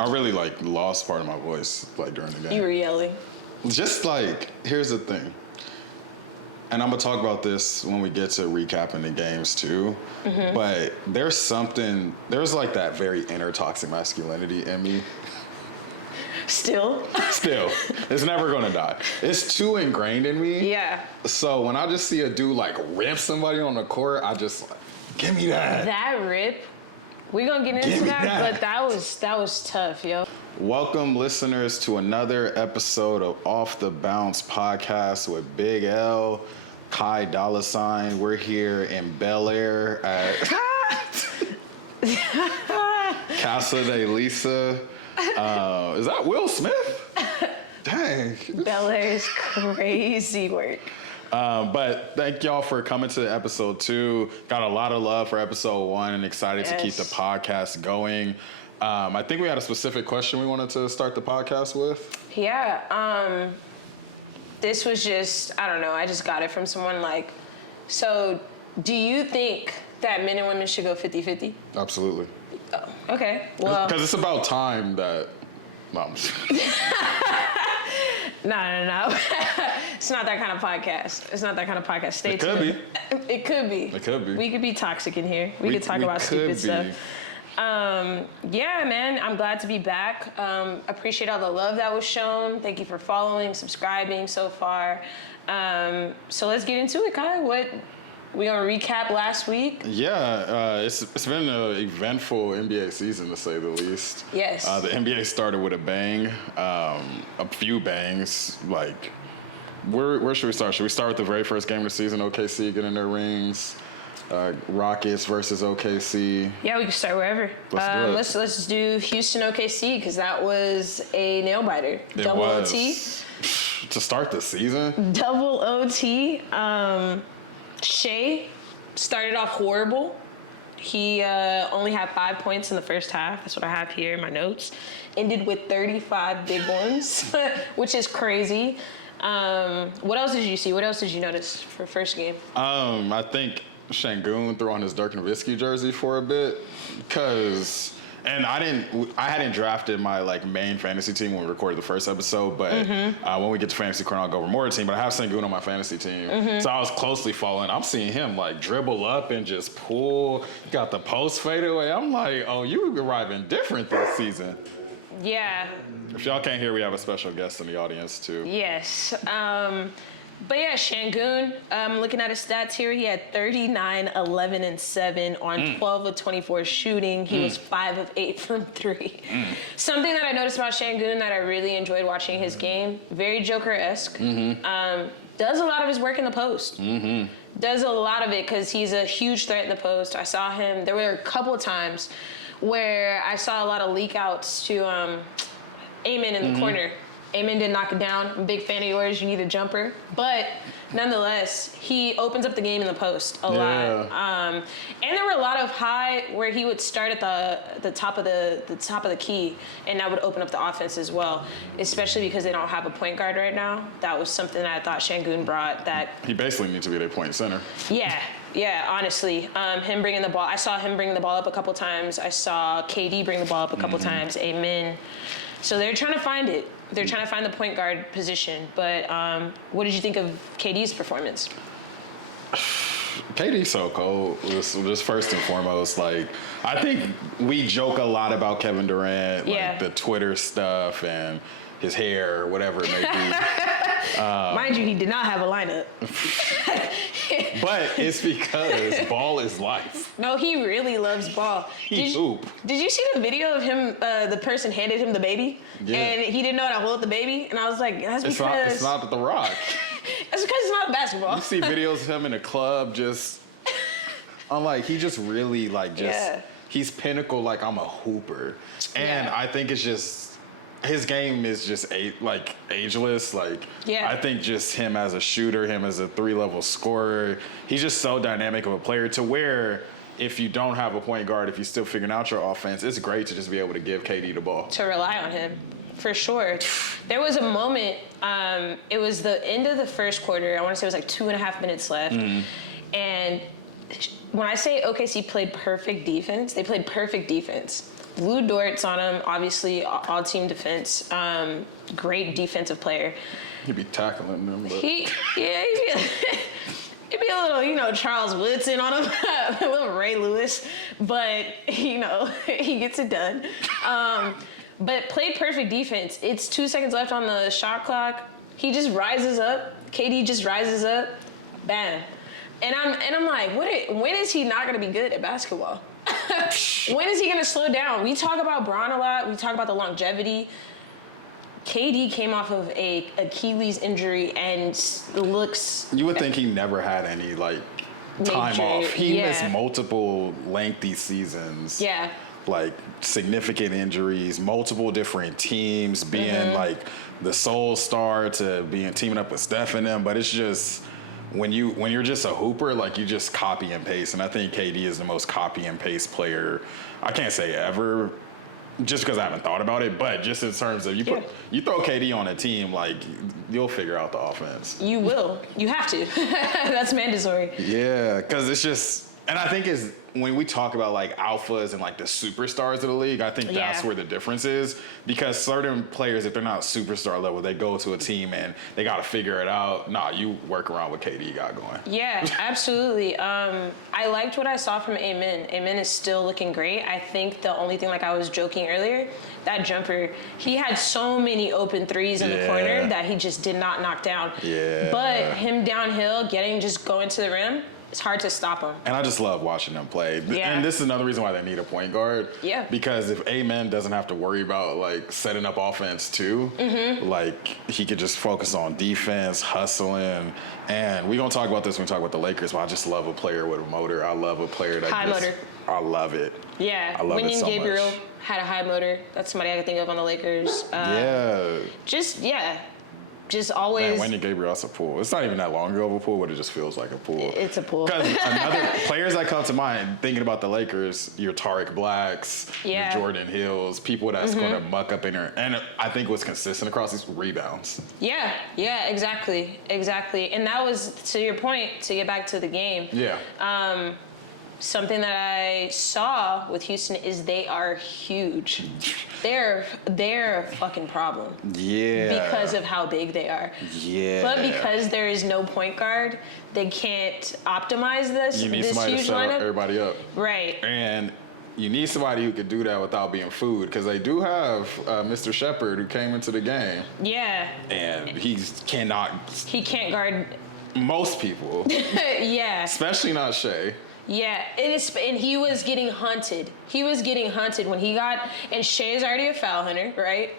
I really lost part of my voice during the game. You were yelling. Just here's the thing. And I'm going to talk about this when we get to recapping the games too. Mm-hmm. But there's that very inner toxic masculinity in me. Still. It's never going to die. It's too ingrained in me. Yeah. So when I just see a dude rip somebody on the court, I just give me that. That rip. We're going to get into that, but that was tough, yo. Welcome, listeners, to another episode of Off the Bounce podcast with Big L, Kai Dollar Sign. We're here in Bel Air at Casa de Lisa. Is that Will Smith? Dang. Bel Air is crazy work. But thank y'all for coming to episode 2. Got a lot of love for episode 1 and excited to keep the podcast going. I think we had a specific question we wanted to start the podcast with. Yeah. This was just, I don't know, I just got it from someone so do you think that men and women should go 50-50? Absolutely. Oh, okay. Well, because it's about time that... No, I'm just... No. It's not that kind of podcast. Stay tuned. It could be. We could be toxic in here. We could talk about stupid stuff. Yeah, man, I'm glad to be back. Appreciate all the love that was shown. Thank you for following, subscribing so far. So let's get into it, Kai. We gonna recap last week? Yeah, it's been an eventful NBA season, to say the least. Yes. The NBA started with a bang, a few bangs. Where should we start? Should we start with the very first game of the season? OKC getting their rings. Rockets versus OKC. Yeah, we can start wherever. Let's do Houston OKC because that was a nail biter. Double OT to start the season. Double OT. Shea started off horrible. He only had 5 points in the first half. That's what I have here in my notes. Ended with 35 big ones, which is crazy. What else did you see? What else did you notice for first game? I think Şengün threw on his Dirk Nowitzki jersey for a bit and I hadn't drafted my main fantasy team when we recorded the first episode, but when we get to fantasy corner, I'll go over more team. But I have Şengün on my fantasy team, so I was closely following. I'm seeing him dribble up and just pull. He got the post fadeaway. I'm like, oh, you arriving different this season. Yeah. If y'all can't hear, we have a special guest in the audience too. Yes. But yeah, Şengün, looking at his stats here, he had 39, 11, and 7 on 12 of 24 shooting. He was 5 of 8 from 3. Something that I noticed about Şengün that I really enjoyed watching his game, very Joker-esque. Does a lot of his work in the post. Does a lot of it because he's a huge threat in the post. I saw him, there were a couple of times where I saw a lot of leak outs to Amen in the corner. Amen didn't knock it down. I'm a big fan of yours. You need a jumper. But nonetheless, he opens up the game in the post a lot. And there were a lot of high where he would start at the top of the key, and that would open up the offense as well, especially because they don't have a point guard right now. That was something that I thought Şengün brought. That he basically needs to be their point center. Yeah, honestly. Him bringing the ball. I saw him bring the ball up a couple times. I saw KD bring the ball up a couple times. Amen. So they're trying to find it. They're trying to find the point guard position. But what did you think of KD's performance? KD's so cold. Just first and foremost, I think we joke a lot about Kevin Durant, the Twitter stuff and his hair, whatever it may be. Mind you, he did not have a lineup. But it's because ball is life. No, he really loves ball. Did you see the video of him, the person handed him the baby? Yeah. And he didn't know how to hold the baby? And I was like, that's because... It's not The Rock. That's because it's not basketball. You see videos of him in a club just... he just really, he's pinnacle, I'm a hooper. And I think it's just... His game is just ageless. I think just him as a shooter, him as a 3-level scorer, he's just so dynamic of a player to where if you don't have a point guard, if you're still figuring out your offense, it's great to just be able to give KD the ball. To rely on him, for sure. There was a moment, it was the end of the first quarter, I want to say it was 2.5 minutes left, and when I say OKC played perfect defense, they played perfect defense. Blue Dortz on him, obviously all team defense. Great defensive player. He'd be tackling them. But. He'd be a little, Charles Woodson on him, a little Ray Lewis, but, he gets it done. But played perfect defense. It's 2 seconds left on the shot clock. He just rises up. KD just rises up. Bam. And I'm like, when is he not going to be good at basketball? When is he going to slow down? We talk about Bron a lot. We talk about the longevity. KD came off of a Achilles injury and looks... You would think he never had any, time off. He missed multiple lengthy seasons. Yeah. Significant injuries, multiple different teams, being, the sole star to teaming up with Steph and them. But it's just... When you're just a hooper, you just copy and paste. And I think KD is the most copy and paste player, I can't say ever, just because I haven't thought about it, but just in terms of you throw KD on a team, you'll figure out the offense. You will. You have to. That's mandatory. Yeah, because it's just, and I think when we talk about alphas and the superstars of the league, I think that's where the difference is, because certain players, if they're not superstar level, they go to a team and they got to figure it out. Nah, you work around what KD got going. Yeah, absolutely. I liked what I saw from Amen. Amen is still looking great. I think the only thing, I was joking earlier, that jumper, he had so many open threes in the corner that he just did not knock down. Yeah. But him downhill, just going to the rim, it's hard to stop him. And I just love watching them play. Yeah. And this is another reason why they need a point guard. Yeah. Because if Amen doesn't have to worry about setting up offense too, he could just focus on defense, hustling. And we're going to talk about this when we talk about the Lakers, but I just love a player with a motor. I love a player that high motor. I love it. Yeah. I love it so Gabriel much. had a high motor. That's somebody I can think of on the Lakers. Just always. Man, Wendy Gabriel, that's a pool. It's not even that long ago of a pool, but it just feels like a pool. It's a pool. Because players that come to mind, thinking about the Lakers, your Tariq Blacks, your Jordan Hills, people that's going to muck up in there. And I think what's consistent across these rebounds. Yeah, exactly. And that was, to your point, to get back to the game. Yeah. Something that I saw with Houston is they are huge. They're a fucking problem. Yeah. Because of how big they are. Yeah. But because there is no point guard, they can't optimize this. You need this somebody huge to set lineup. everybody up. Right. And you need somebody who could do that without being food, because they do have Mr. Shepard who came into the game. Yeah. And he can't guard most people. Yeah. Especially not Shea. Yeah, and he was getting hunted. When he got, and Shea's already a foul hunter, right?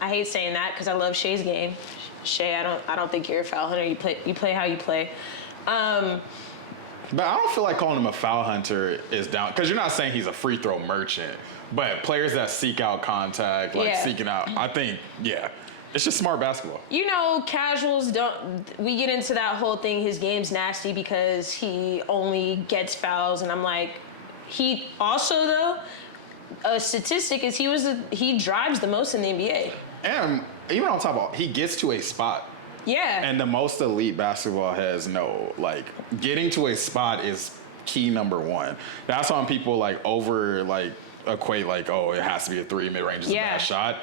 I hate saying that because I love Shea's game. Shea, I don't think you're a foul hunter. You play how you play. But I don't feel like calling him a foul hunter is down, because you're not saying he's a free throw merchant. But players that seek out contact, seeking out, I think, it's just smart basketball. Casuals we get into that whole thing, his game's nasty because he only gets fouls, and I'm like, he also, though, a statistic is he drives the most in the NBA. And even on top of all, he gets to a spot. Yeah. And the most elite basketball has getting to a spot is key number one. That's why people equate it has to be a three, mid-range is a bad shot.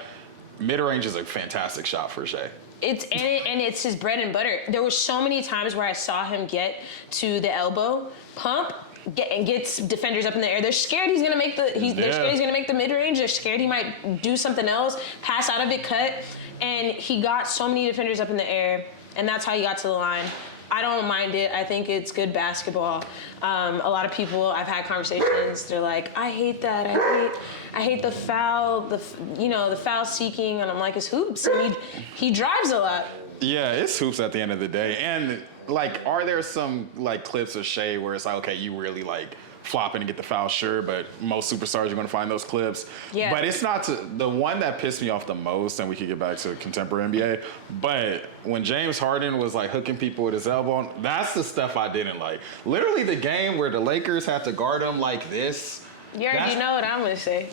Mid-range is a fantastic shot for Shea. It's his bread and butter. There were so many times where I saw him get to the elbow, pump, gets defenders up in the air. They're scared he's gonna make they're scared he's gonna make the mid-range. They're scared he might do something else, pass out of it, cut. And he got so many defenders up in the air, and that's how he got to the line. I don't mind it. I think it's good basketball. A lot of people, I've had conversations, they're like, I hate that. I hate the foul, the foul seeking, and I'm like, it's hoops. And he drives a lot. Yeah, it's hoops at the end of the day. And are there some clips of Shea where it's okay, you really flopping to get the foul, sure, but most superstars are going to find those clips. Yeah. But it's not the one that pissed me off the most, and we could get back to contemporary NBA, but when James Harden was hooking people with his elbow, that's the stuff I didn't like. Literally the game where the Lakers had to guard him like this, You already know what I'm going to say.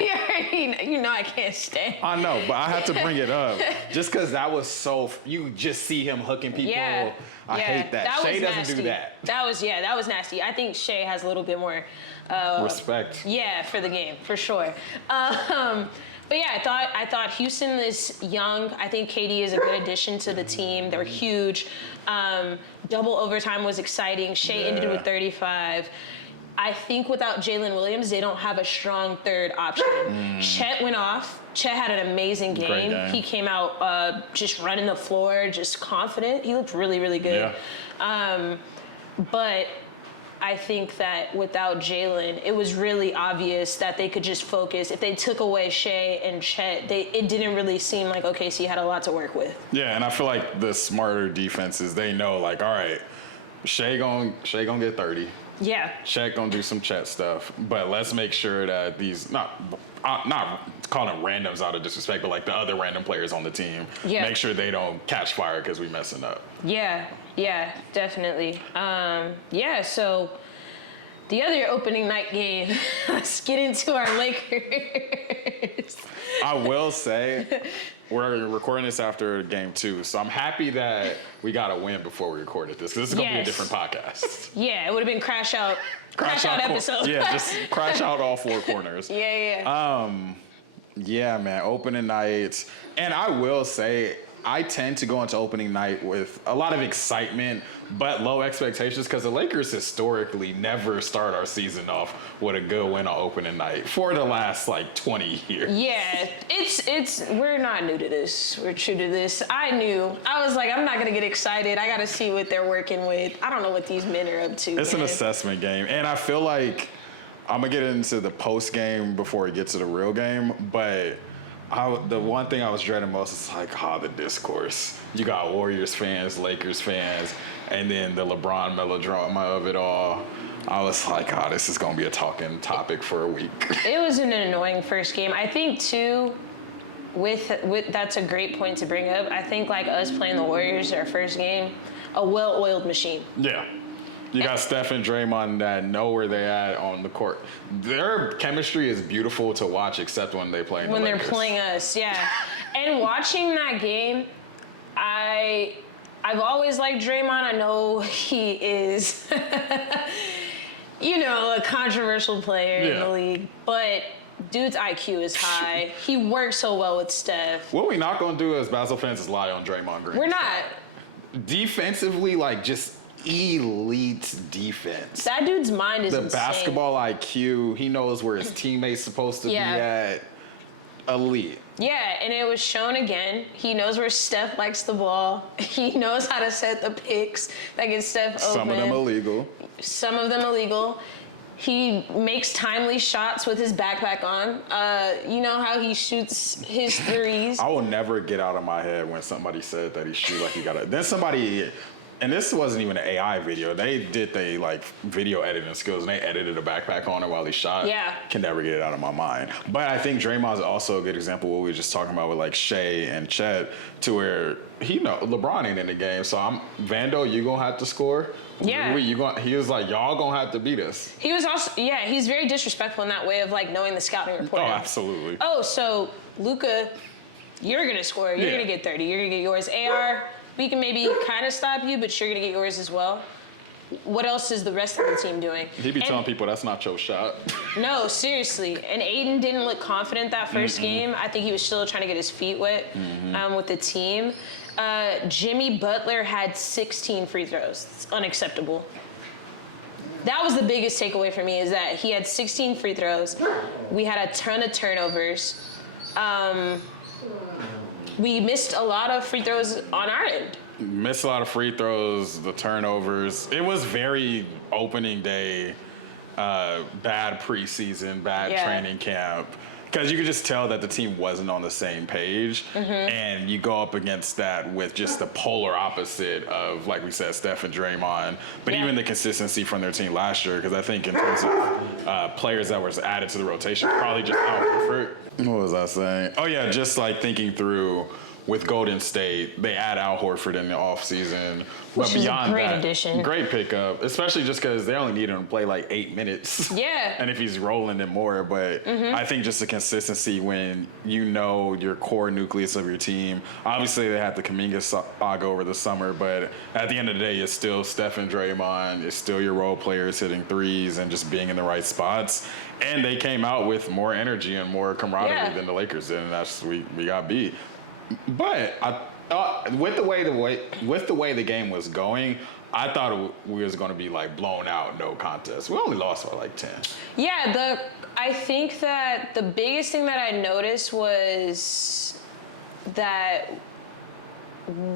You know I can't stay. I know, but I have to bring it up. Just because that was so... You just see him hooking people. Yeah. I hate that. Shea doesn't nasty. do that. That was nasty. I think Shea has a little bit more... respect. Yeah, for the game, for sure. But yeah, I thought Houston is young. I think KD is a good addition to the team. They're huge. Double overtime was exciting. Shea ended with 35. I think without Jalen Williams, they don't have a strong third option. Chet went off. Chet had an amazing game. Great game. He came out just running the floor, just confident. He looked really, really good. Yeah. But I think that without Jalen, it was really obvious that they could just focus. If they took away Shea and Chet, it didn't really seem like OKC had a lot to work with. Yeah, and I feel like the smarter defenses, they know, like, all right, Shea gonna get 30. Yeah. Chet gonna do some Chet stuff, but let's make sure that these not calling randoms out of disrespect, but like the other random players on the team, make sure they don't catch fire because we messing up. Yeah, definitely. So the other opening night game, let's get into our Lakers. I will say, we're recording this after game 2, so I'm happy that we got a win before we recorded this, because this is going to be a different podcast. Yeah, it would have been crash out episode. Yeah, just crash out all 4 corners. Yeah, man, opening night. And I will say, I tend to go into opening night with a lot of excitement, but low expectations, because the Lakers historically never start our season off with a good win on opening night for the last, 20 years. Yeah, we're not new to this. We're true to this. I was like, I'm not going to get excited. I got to see what they're working with. I don't know what these men are up to. It's an assessment game, and I feel like I'm going to get into the post game before we get to the real game, but the one thing I was dreading most is the discourse. You got Warriors fans, Lakers fans, and then the LeBron melodrama of it all. I was like, this is going to be a talking topic for a week. It was an annoying first game. I think, too, with that's a great point to bring up. I think, us playing the Warriors our first game, a well-oiled machine. Yeah. You got Steph and Draymond that know where they're at on the court. Their chemistry is beautiful to watch, except when they play when they're playing us, yeah. And watching that game, I've always liked Draymond. I know he is, a controversial player in the league, but dude's IQ is high. He works so well with Steph. What we not gonna do as Basel fans is lie on Draymond Green. We're not. Defensively, just elite defense. That dude's mind is insane. Basketball IQ, he knows where his teammate's supposed to be at. Elite. Yeah, and it was shown again. He knows where Steph likes the ball. He knows how to set the picks that get Steph open. Some of them illegal. He makes timely shots with his backpack on. You know how he shoots his threes. I will never get out of my head when somebody said that he shoot like he got it. Then somebody... And this wasn't even an AI video. They did video editing skills, and they edited a backpack on it while he shot. Yeah. Can never get it out of my mind. But I think Draymond's also a good example of what we were just talking about with Shea and Chet, to where LeBron ain't in the game. So Vando, you gonna have to score. Yeah. He was like, y'all gonna have to beat us. He was also, he's very disrespectful in that way of knowing the scouting report. Oh, absolutely. Oh, so Luka, you're gonna score. You're gonna get 30. You're gonna get yours. AR, we can maybe kind of stop you, but you're going to get yours as well. What else is the rest of the team doing? He be telling people that's not your shot. No, seriously. And Aiden didn't look confident that first game. I think he was still trying to get his feet wet with the team. Jimmy Butler had 16 free throws. It's unacceptable. That was the biggest takeaway for me, is that he had 16 free throws. We had a ton of turnovers. We missed a lot of free throws on our end. Missed a lot of free throws, the turnovers. It was very opening day, bad preseason, bad training camp. Because you could just tell that the team wasn't on the same page. And you go up against that with just the polar opposite of, like we said, Steph and Draymond. But even the consistency from their team last year, because I think in terms of players that were added to the rotation, probably just Al Horford. What was I saying? Oh, yeah, just thinking through with Golden State. They add Al Horford in the offseason. Which is a great addition. Great pickup, especially just because they only need him to play like 8 minutes. Yeah. And if he's rolling it more. But I think just the consistency when you know your core nucleus of your team. Obviously, they had the Kuminga saga over the summer, but at the end of the day, it's still Steph and Draymond. It's still your role players hitting threes and just being in the right spots. And they came out with more energy and more camaraderie than the Lakers did, and that's we got beat. But I thought with the way the game was going, I thought we was going to be like blown out, no contest. We only lost by like 10. Yeah, I think that the biggest thing that I noticed was that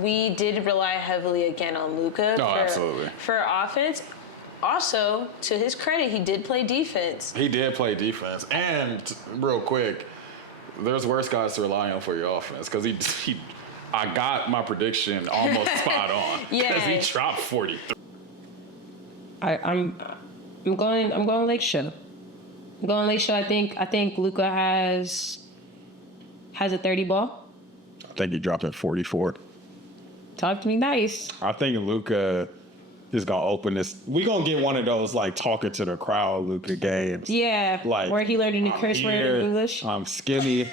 we did rely heavily again on Luka for offense. Also, to his credit, he did play defense. He did play defense. And real quick, there's worse guys to rely on for your offense because I got my prediction almost spot on because he dropped 43. I'm going Lake Show. I'm going Lake Show. I think Luka has a 30 ball. I think he dropped at 44. Talk to me nice. I think Luka is gonna open this. We gonna get one of those like talking to the crowd Luka games. Yeah, like where he learned a new curse word in English. I'm skinny.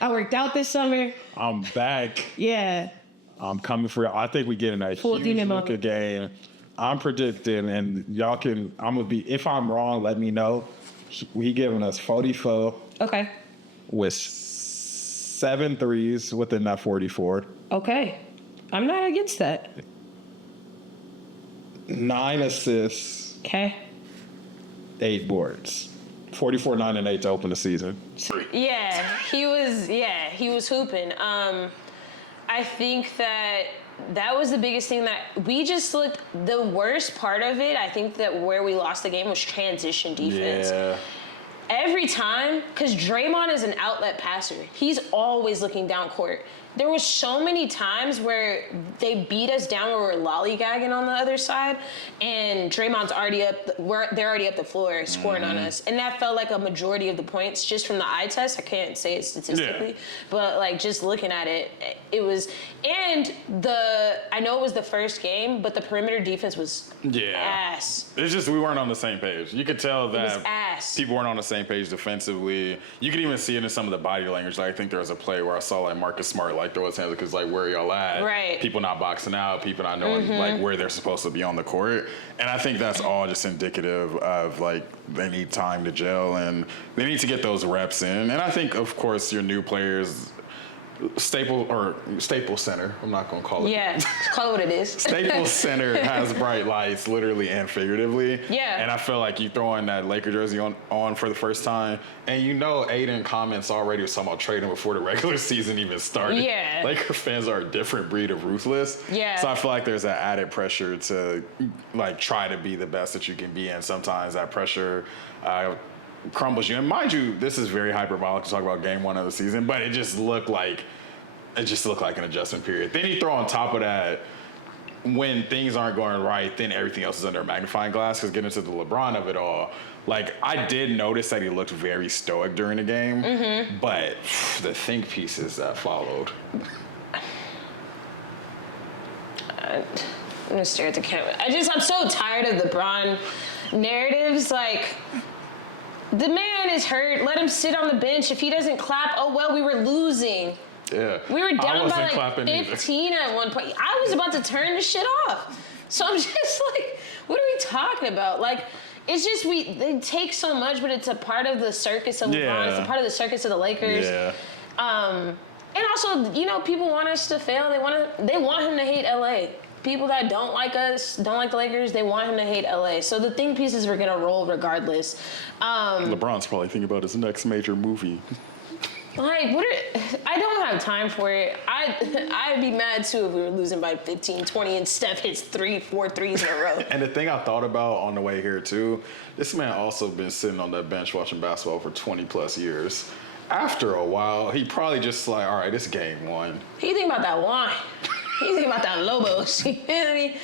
I worked out this summer. I'm back. Yeah. I'm coming for y'all. I think we get in a huge Luka game. I'm predicting, and y'all can. I'm gonna be. If I'm wrong, let me know. He giving us 44. Okay. With 7 threes within that 44. Okay. I'm not against that. 9 assists. Okay. 8 boards. 44, 9, and 8 to open the season. Yeah, he was hooping. I think that was the biggest thing that we just looked. The worst part of it, I think that where we lost the game was transition defense. Yeah. Every time, because Draymond is an outlet passer. He's always looking down court. There was so many times where they beat us down where we're lollygagging on the other side, and Draymond's already up. They're already up the floor scoring on us, and that felt like a majority of the points just from the eye test. I can't say it statistically, but like just looking at it, it was. And I know it was the first game, but the perimeter defense was ass. It's just we weren't on the same page. You could tell that it was ass. People weren't on the same page defensively. You could even see it in some of the body language. Like I think there was a play where I saw like Marcus Smart like throw his hands because like where y'all at? Right. People not boxing out. People not knowing like where they're supposed to be on the court. And I think that's all just indicative of like they need time to gel and they need to get those reps in. And I think of course your new players. Staples Center. I'm not gonna call it. Yeah, call it what it is. Staples Center has bright lights, literally and figuratively. Yeah. And I feel like you throw in that Laker jersey on for the first time, and you know Aiden comments already was talking about trading before the regular season even started. Yeah. Laker fans are a different breed of ruthless. Yeah. So I feel like there's that added pressure to like try to be the best that you can be, and sometimes that pressure. Crumbles you. And mind you, this is very hyperbolic to talk about game 1 of the season, but it just looked like an adjustment period. Then you throw on top of that, when things aren't going right, then everything else is under a magnifying glass, because getting into the LeBron of it all, like I did notice that he looked very stoic during the game, but the think pieces that followed. I'm gonna stare at the camera. I'm so tired of the LeBron narratives, like, the man is hurt. Let him sit on the bench. If he doesn't clap, oh, well, we were losing. Yeah. We were down by like 15 either. at one point. I was about to turn the shit off. So I'm just like, what are we talking about? Like, it's just they take so much, but it's a part of the circus of LeBron. It's a part of the circus of the Lakers. Yeah. And also, you know, people want us to fail. They want him to hate LA. People that don't like us, don't like the Lakers, they want him to hate LA. So the think pieces were gonna roll regardless. LeBron's probably thinking about his next major movie. Like, I don't have time for it. I'd be mad too if we were losing by 15, 20 and Steph hits 4 threes in a row. And the thing I thought about on the way here too, this man also been sitting on that bench watching basketball for 20 plus years. After a while, he probably just like, all right, this is game 1. He think about that wine. He think about that Lobos. You know what I mean?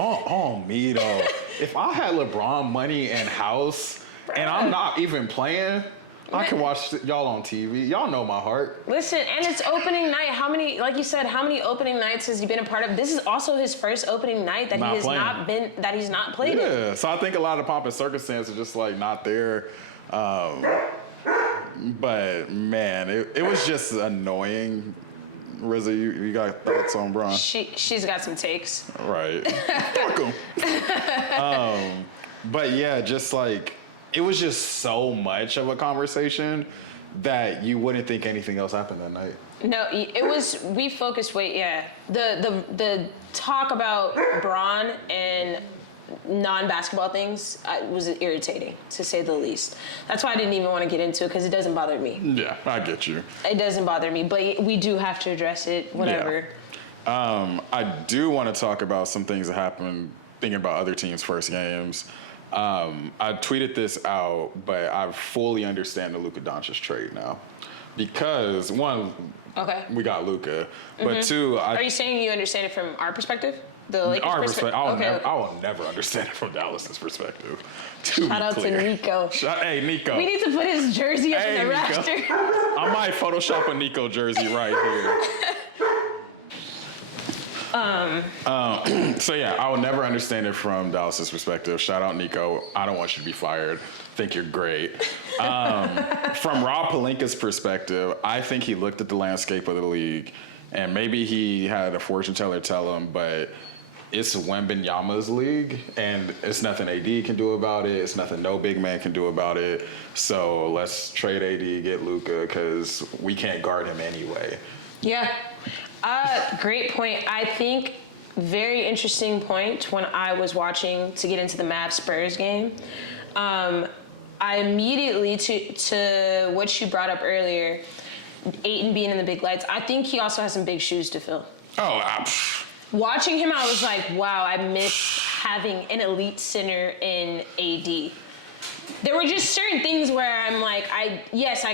On me though, if I had LeBron money in house and I'm not even playing, I can watch y'all on TV. Y'all know my heart. Listen, and it's opening night. How many, like you said, how many opening nights has he been a part of? This is also his first opening night that he's not played in. Yeah, so I think a lot of pomp and circumstance are just like not there. But man, it was just annoying. Rizzo, you got thoughts on Bron? She's got some takes. Right. Fuck 'em. But yeah, just like, it was just so much of a conversation that you wouldn't think anything else happened that night. No, it was, we focused, the talk about Bron and non-basketball things was irritating, to say the least. That's why I didn't even want to get into it, because it doesn't bother me. Yeah, I get you. It doesn't bother me, but we do have to address it, whatever. Yeah. I do want to talk about some things that happened, thinking about other teams' first games. I tweeted this out, but I fully understand the Luka Doncic trade now. Because, one, we got Luka, but two... Are you saying you understand it from our perspective? The Lakers' perspective? I will never understand it from Dallas's perspective. Shout out to Nico. Hey, Nico. We need to put his jersey up in the roster. I might Photoshop a Nico jersey right here. So yeah, I will never understand it from Dallas's perspective. Shout out Nico. I don't want you to be fired. Think you're great. From Rob Pelinka's perspective, I think he looked at the landscape of the league, and maybe he had a fortune teller tell him, but it's Wembanyama's league, and it's nothing AD can do about it. It's nothing no big man can do about it. So let's trade AD, get Luka, because we can't guard him anyway. Yeah. Great point. I think very interesting point when I was watching to get into the Mavs-Spurs game. I immediately, to what you brought up earlier, Ayton being in the big lights, I think he also has some big shoes to fill. Watching him, I was like, wow, I miss having an elite center in AD. There were just certain things where I'm like, I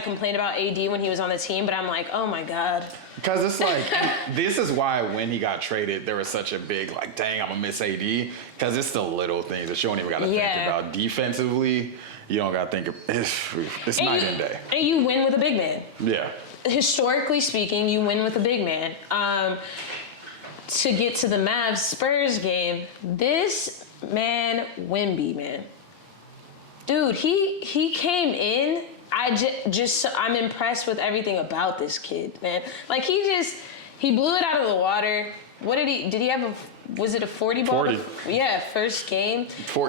complained about AD when he was on the team, but I'm like, oh my God. Because it's like, this is why when he got traded, there was such a big, like, dang, I'm going to miss AD. Because it's the little things that you don't even got to think about. Defensively, you don't got to think of, it's night and day. And you win with a big man. Yeah. Historically speaking, you win with a big man. To get to the Mavs-Spurs game, this man, Wemby, man. Dude, he came in. I'm impressed with everything about this kid, man. Like, he blew it out of the water. What did he have was it a 40 ball? 40. Yeah, first game.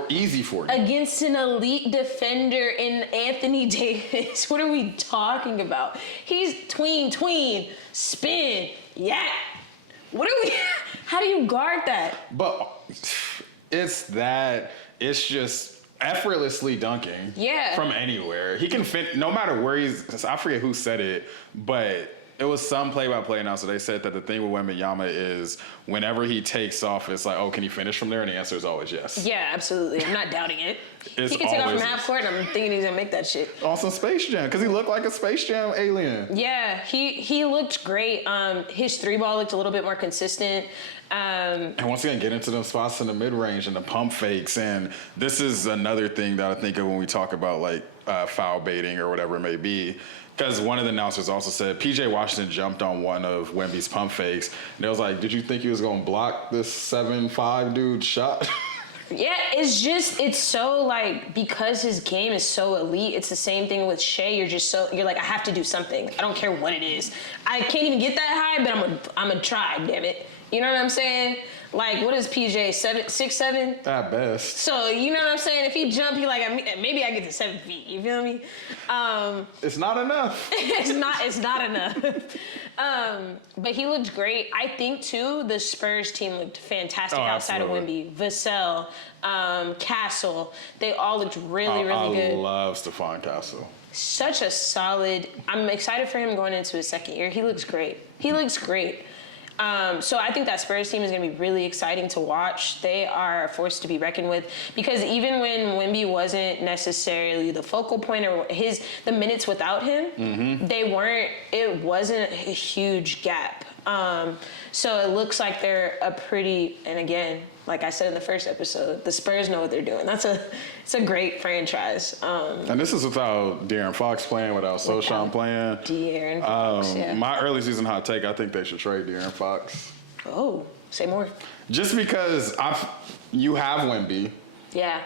Easy 40. Against an elite defender in Anthony Davis. What are we talking about? He's tween, spin, how do you guard that? But it's just effortlessly dunking from anywhere. He can fit no matter where I forget who said it, but it was some play-by-play announcer. They said that the thing with Wembanyama is whenever he takes off, it's like, oh, can he finish from there? And the answer is always yes. Yeah, absolutely. I'm not doubting it. He can take off from half court, and I'm thinking he's going to make that shit. On some Space Jam, because he looked like a Space Jam alien. Yeah, he looked great. His three ball looked a little bit more consistent. And once again, get into them spots in the mid-range and the pump fakes. And this is another thing that I think of when we talk about, like, foul baiting or whatever it may be. Because one of the announcers also said P.J. Washington jumped on one of Wemby's pump fakes. And it was like, did you think he was going to block this 7'5" dude shot? Yeah, it's so, like, because his game is so elite, it's the same thing with Shea. You're like, I have to do something. I don't care what it is. I can't even get that high, but I'm gonna try, damn it. You know what I'm saying? Like, what is PJ, 6'7"? At best. So, you know what I'm saying? If he jump, he like, maybe I get to 7 feet. You feel me? It's not enough. It's not enough. But he looked great. I think, too, the Spurs team looked fantastic outside of Wemby. Vassell, Castle, they all looked really good. I love Stephon Castle. Such a solid, I'm excited for him going into his second year. He looks great. So I think that Spurs team is going to be really exciting to watch. They are a force to be reckoned with, because even when Wemby wasn't necessarily the focal point or the minutes without him, it wasn't a huge gap. So it looks like they're a pretty, and again, like I said in the first episode, the Spurs know what they're doing. It's a great franchise. And this is without De'Aaron Fox playing, without Sochan playing. De'Aaron Fox, yeah. My early season hot take, I think they should trade De'Aaron Fox. Oh, say more. Just because you have Wemby. Yeah.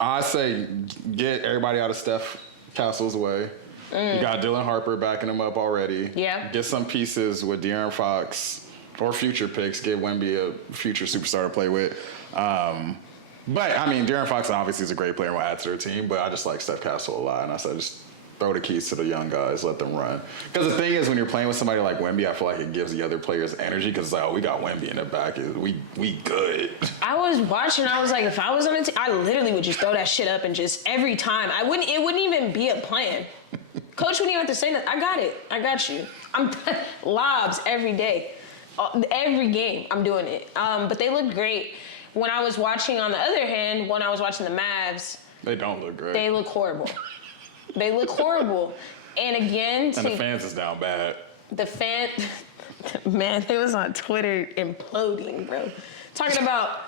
I say get everybody out of Steph Castle's way. You got Dylan Harper backing him up already. Yeah. Get some pieces with De'Aaron Fox or future picks. Give Wemby a future superstar to play with. But, I mean, De'Aaron Fox obviously is a great player and will add to their team, but I just like Steph Castle a lot. And I said just throw the keys to the young guys, let them run. Because the thing is, when you're playing with somebody like Wemby, I feel like it gives the other players energy because it's like, oh, we got Wemby in the back. We good. I was watching, I was like, if I was on a team, I literally would just throw that shit up and just every time. It wouldn't even be a plan. Coach wouldn't even have to say nothing. I got it. I got you. I'm lobs every day. Every game, I'm doing it. But they look great. When I was watching, on the other hand, when I was watching the Mavs, They don't look great. they look horrible. They look horrible. And again, And the fans is down bad. Man, they was on Twitter imploding, bro. Talking about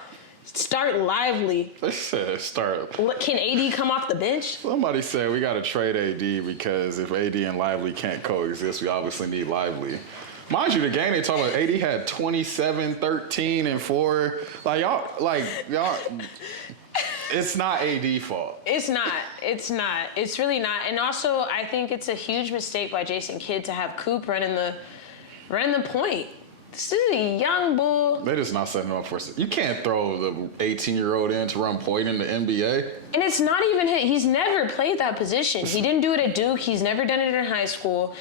start lively. They said start. Can AD come off the bench? Somebody said we got to trade AD because if AD and Lively can't coexist, we obviously need Lively. Mind you, the game they talk about, AD had 27, 13, and 4. Y'all, it's not AD fault. It's not. It's really not. And also, I think it's a huge mistake by Jason Kidd to have Coop running the point. This is a young bull. They're just not setting him up for it. You can't throw the 18-year-old in to run point in the NBA. And it's not even him. He's never played that position. He didn't do it at Duke. He's never done it in high school.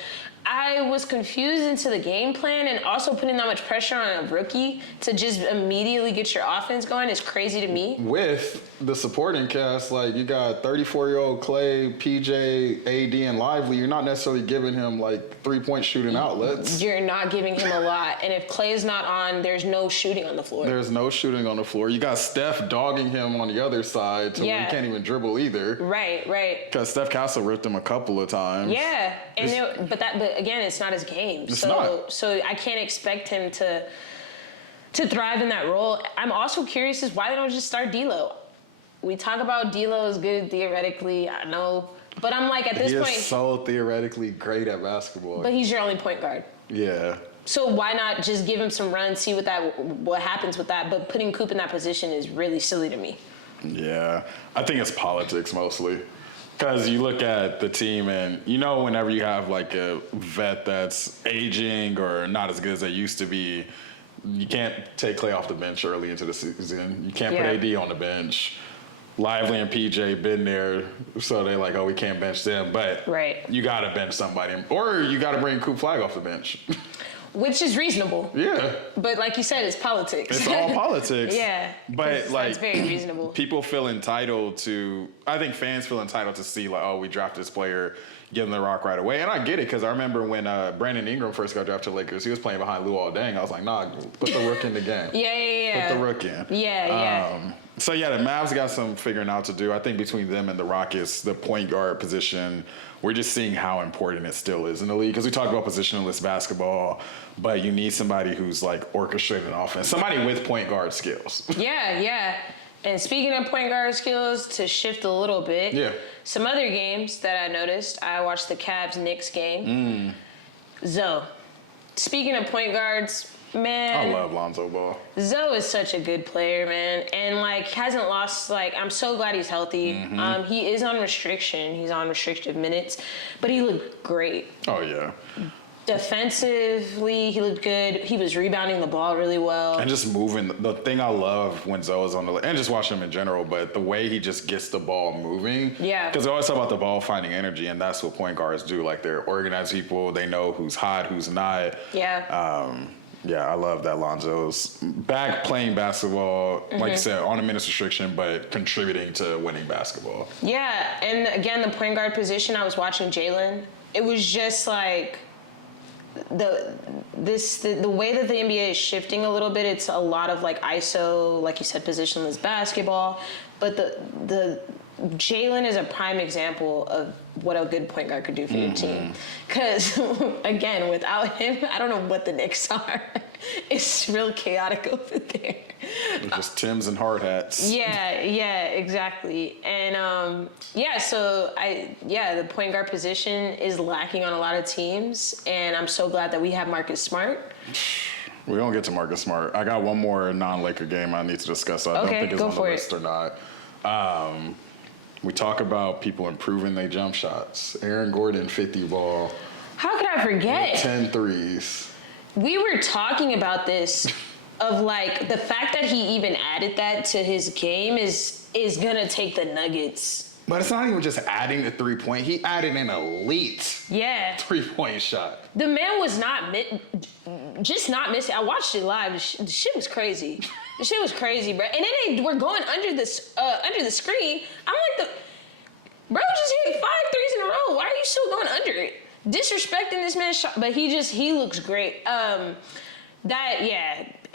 I was confused into the game plan, and also putting that much pressure on a rookie to just immediately get your offense going is crazy to me. With the supporting cast, like you got 34-year-old Clay, PJ, AD, and Lively, you're not necessarily giving him like 3-point shooting outlets. You're not giving him a lot. And if Clay's not on, there's no shooting on the floor. There's no shooting on the floor. You got Steph dogging him on the other side to where he can't even dribble either. Right. Because Steph Castle ripped him a couple of times. Yeah, but again, it's not his game. So I can't expect him to thrive in that role. I'm also curious as why they don't just start D'Lo. We talk about D'Lo is good theoretically, I know, but I'm like at this point. He is so theoretically great at basketball. But he's your only point guard. Yeah. So why not just give him some runs, see what happens with that? But putting Coop in that position is really silly to me. Yeah, I think it's politics mostly. Because you look at the team and, whenever you have like a vet that's aging or not as good as they used to be, you can't take Clay off the bench early into the season. You can't put AD on the bench. Lively and PJ been there, so they're like, oh, we can't bench them. But you got to bench somebody. Or you got to bring Coop Flag off the bench. Which is reasonable. Yeah. But like you said, it's politics. It's all politics. Yeah. But that's very reasonable. People feel entitled to, I think fans feel entitled to see like, oh, we drafted this player, give him the rock right away. And I get it, because I remember when Brandon Ingram first got drafted to the Lakers, he was playing behind Luol Deng. I was like, nah, put the rook in the game. Yeah. Put the rook in. Yeah. So yeah, the Mavs got some figuring out to do. I think between them and the Rockets, the point guard position, we're just seeing how important it still is in the league. Because we talk about positionless basketball, but you need somebody who's like orchestrating offense, somebody with point guard skills. Yeah. And speaking of point guard skills, to shift a little bit, some other games that I noticed, I watched the Cavs-Knicks game. Zoe. Speaking of point guards, man. I love Lonzo Ball. Zoe is such a good player, man. And, hasn't lost, I'm so glad he's healthy. He is on restriction. He's on restricted minutes. But he looked great. Oh, yeah. Defensively, he looked good. He was rebounding the ball really well. And just moving. The thing I love when Zoe's on and just watching him in general, but the way he just gets the ball moving. Yeah. Because they always talk about the ball finding energy, and that's what point guards do. They're organized people. They know who's hot, who's not. Yeah. Yeah, I love that Lonzo's back playing basketball, like you said, on a minutes restriction, but contributing to winning basketball. Yeah, and again, the point guard position, I was watching Jalen. It was just the way that the NBA is shifting a little bit. It's a lot of ISO, like you said, positionless basketball. But the Jalen is a prime example of what a good point guard could do for your team. Because, again, without him, I don't know what the Knicks are. It's real chaotic over there. It's just Timbs and hard hats. Yeah, exactly. And, the point guard position is lacking on a lot of teams. And I'm so glad that we have Marcus Smart. We don't get to Marcus Smart. I got one more non-Laker game I need to discuss. I don't think it's on the list or not. We talk about people improving their jump shots. Aaron Gordon, 50 ball. How could I forget? 10 threes. We were talking about this of like the fact that he even added that to his game is gonna take the Nuggets. But it's not even just adding the 3-point. He added an elite 3-point shot. The man was not missing. I watched it live. The shit was crazy. The shit was crazy, bro. And then they were going under the screen. I'm like, bro just hit 5 threes in a row. Why are you still going under it? Disrespecting this man's shot, but he looks great.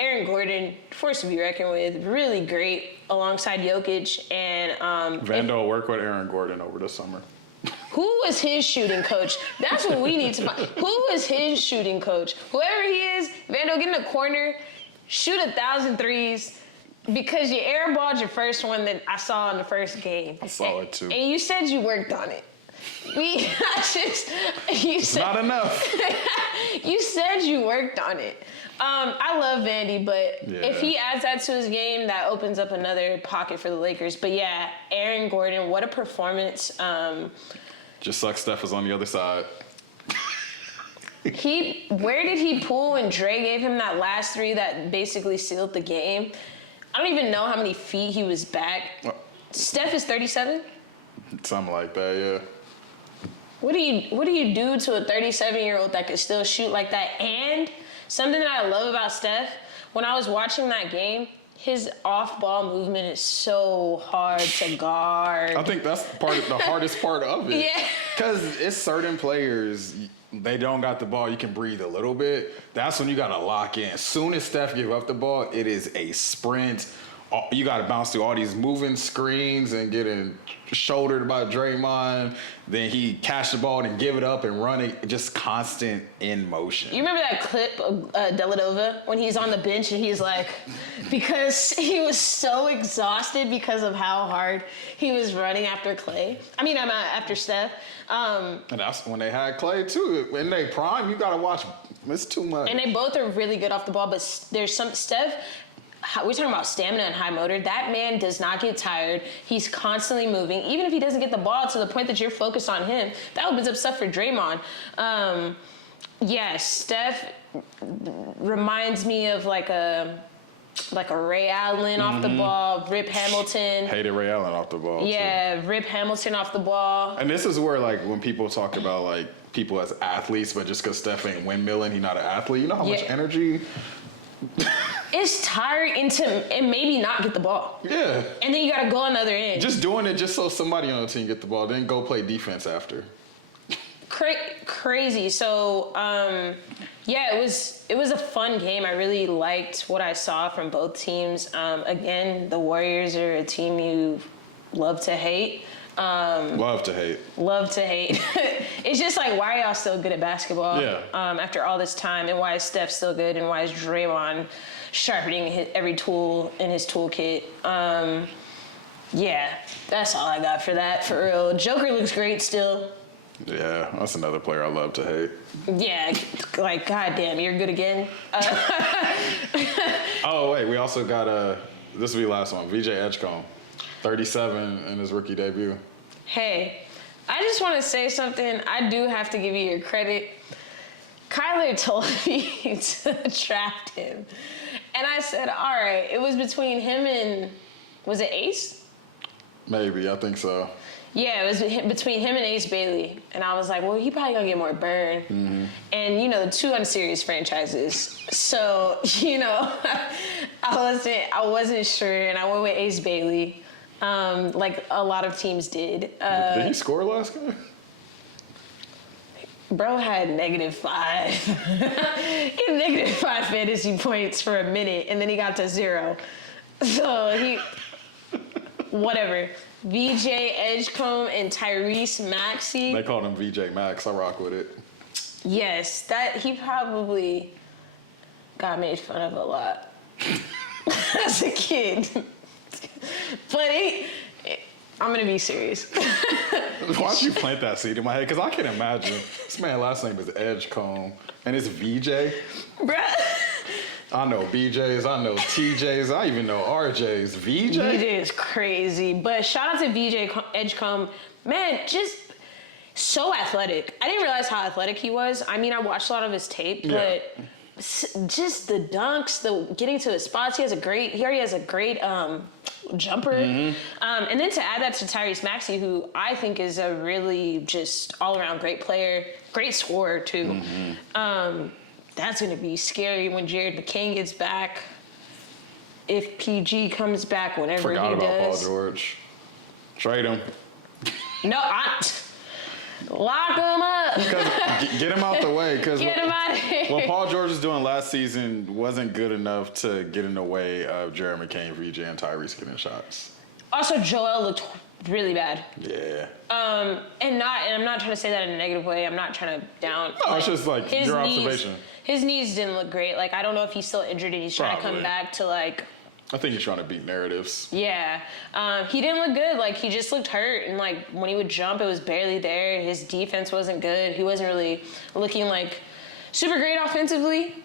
Aaron Gordon, force to be reckoned with, really great alongside Jokic and Vando work with Aaron Gordon over the summer. Who was his shooting coach? That's what we need to find. Who was his shooting coach? Whoever he is, Vando, get in the corner, shoot 1,000 threes, because you airballed your first one that I saw in the first game. I saw it too. And you said you worked on it. It's not enough. You said you worked on it. I love Vandy, but if he adds that to his game, that opens up another pocket for the Lakers. But yeah, Aaron Gordon, what a performance. Just sucks Steph was on the other side. Where did he pull when Dre gave him that last three that basically sealed the game? I don't even know how many feet he was back. Steph is 37? Something like that, yeah. What do you do to a 37-year-old that could still shoot like that? And something that I love about Steph, when I was watching that game, his off-ball movement is so hard to guard. I think that's the hardest part of it. Yeah. Because it's certain players, they don't got the ball, you can breathe a little bit. That's when you got to lock in. As soon as Steph give up the ball, it is a sprint. You got to bounce through all these moving screens and getting shouldered by Draymond. Then he catch the ball and give it up and run it, just constant in motion. You remember that clip of Deladova when he's on the bench and he's like, because he was so exhausted because of how hard he was running after after Steph. And that's when they had Clay too. In their prime, you got to watch. It's too much. And they both are really good off the ball, but there's some Steph. We're talking about stamina and high motor. That man does not get tired. He's constantly moving. Even if he doesn't get the ball to the point that you're focused on him, that opens up stuff for Draymond. Steph reminds me of like a Ray Allen off the ball, Rip Hamilton. Hated Ray Allen off the ball. Yeah, too. Rip Hamilton off the ball. And this is where like when people talk about like people as athletes, but just because Steph ain't windmilling, he's not an athlete. You know how much energy. It's tiring and maybe not get the ball. Yeah. And then you got to go on the other end. Just doing it just so somebody on the team get the ball, then go play defense after. Crazy. So, it was a fun game. I really liked what I saw from both teams. Again, the Warriors are a team you love to hate. Love to hate. It's just like, why are y'all still good at basketball? Yeah. After all this time, and why is Steph still good, and why is Draymond sharpening every tool in his toolkit? That's all I got for that, for real. Joker looks great still. Yeah, that's another player I love to hate. Yeah, like, goddamn, you're good again. Oh, wait, we also got this will be the last one, VJ Edgecombe. 37 in his rookie debut. Hey, I just want to say something. I do have to give you your credit. Kyler told me to draft him. And I said, all right, it was between him and, was it Ace? Maybe, I think so. Yeah, it was between him and Ace Bailey. And I was like, well, he probably gonna get more burn. Mm-hmm. And, the two unserious franchises. So, I wasn't sure, and I went with Ace Bailey. Like a lot of teams did. Did he score last game? Bro had -5. He had -5 fantasy points for a minute, and then he got to 0. So whatever. VJ Edgecombe and Tyrese Maxey. They called him VJ Max. I rock with it. Yes, that he probably got made fun of a lot as a kid. But I'm gonna be serious. Why'd you plant that seed in my head? Because I can imagine. This man's last name is Edgecombe, and it's VJ. Bruh. I know BJs, I know TJs, I even know RJs. VJ? VJ is crazy. But shout out to VJ Edgecombe. Man, just so athletic. I didn't realize how athletic he was. I mean, I watched a lot of his tape, but just the dunks, the getting to his spots. He already has a great jumper. And then to add that to Tyrese Maxey, who I think is a really just all-around great player, great scorer too. That's going to be scary when Jared McCain gets back. If PG comes back, whenever Forgot he about does. Paul George. Trade him. No, lock him up. Get him out the way. Get him out of here. What Paul George was doing last season wasn't good enough to get in the way of Jared McCain, VJ, and Tyrese getting shots. Also, Joel looked really bad. Yeah. And I'm not trying to say that in a negative way. I'm not trying to down. No, it's just like your observation. His knees didn't look great. Like, I don't know if he's still injured and he's trying to come back to, like... I think he's trying to beat narratives. Yeah. He didn't look good. Like, he just looked hurt. And, like, when he would jump, it was barely there. His defense wasn't good. He wasn't really looking, like, super great offensively.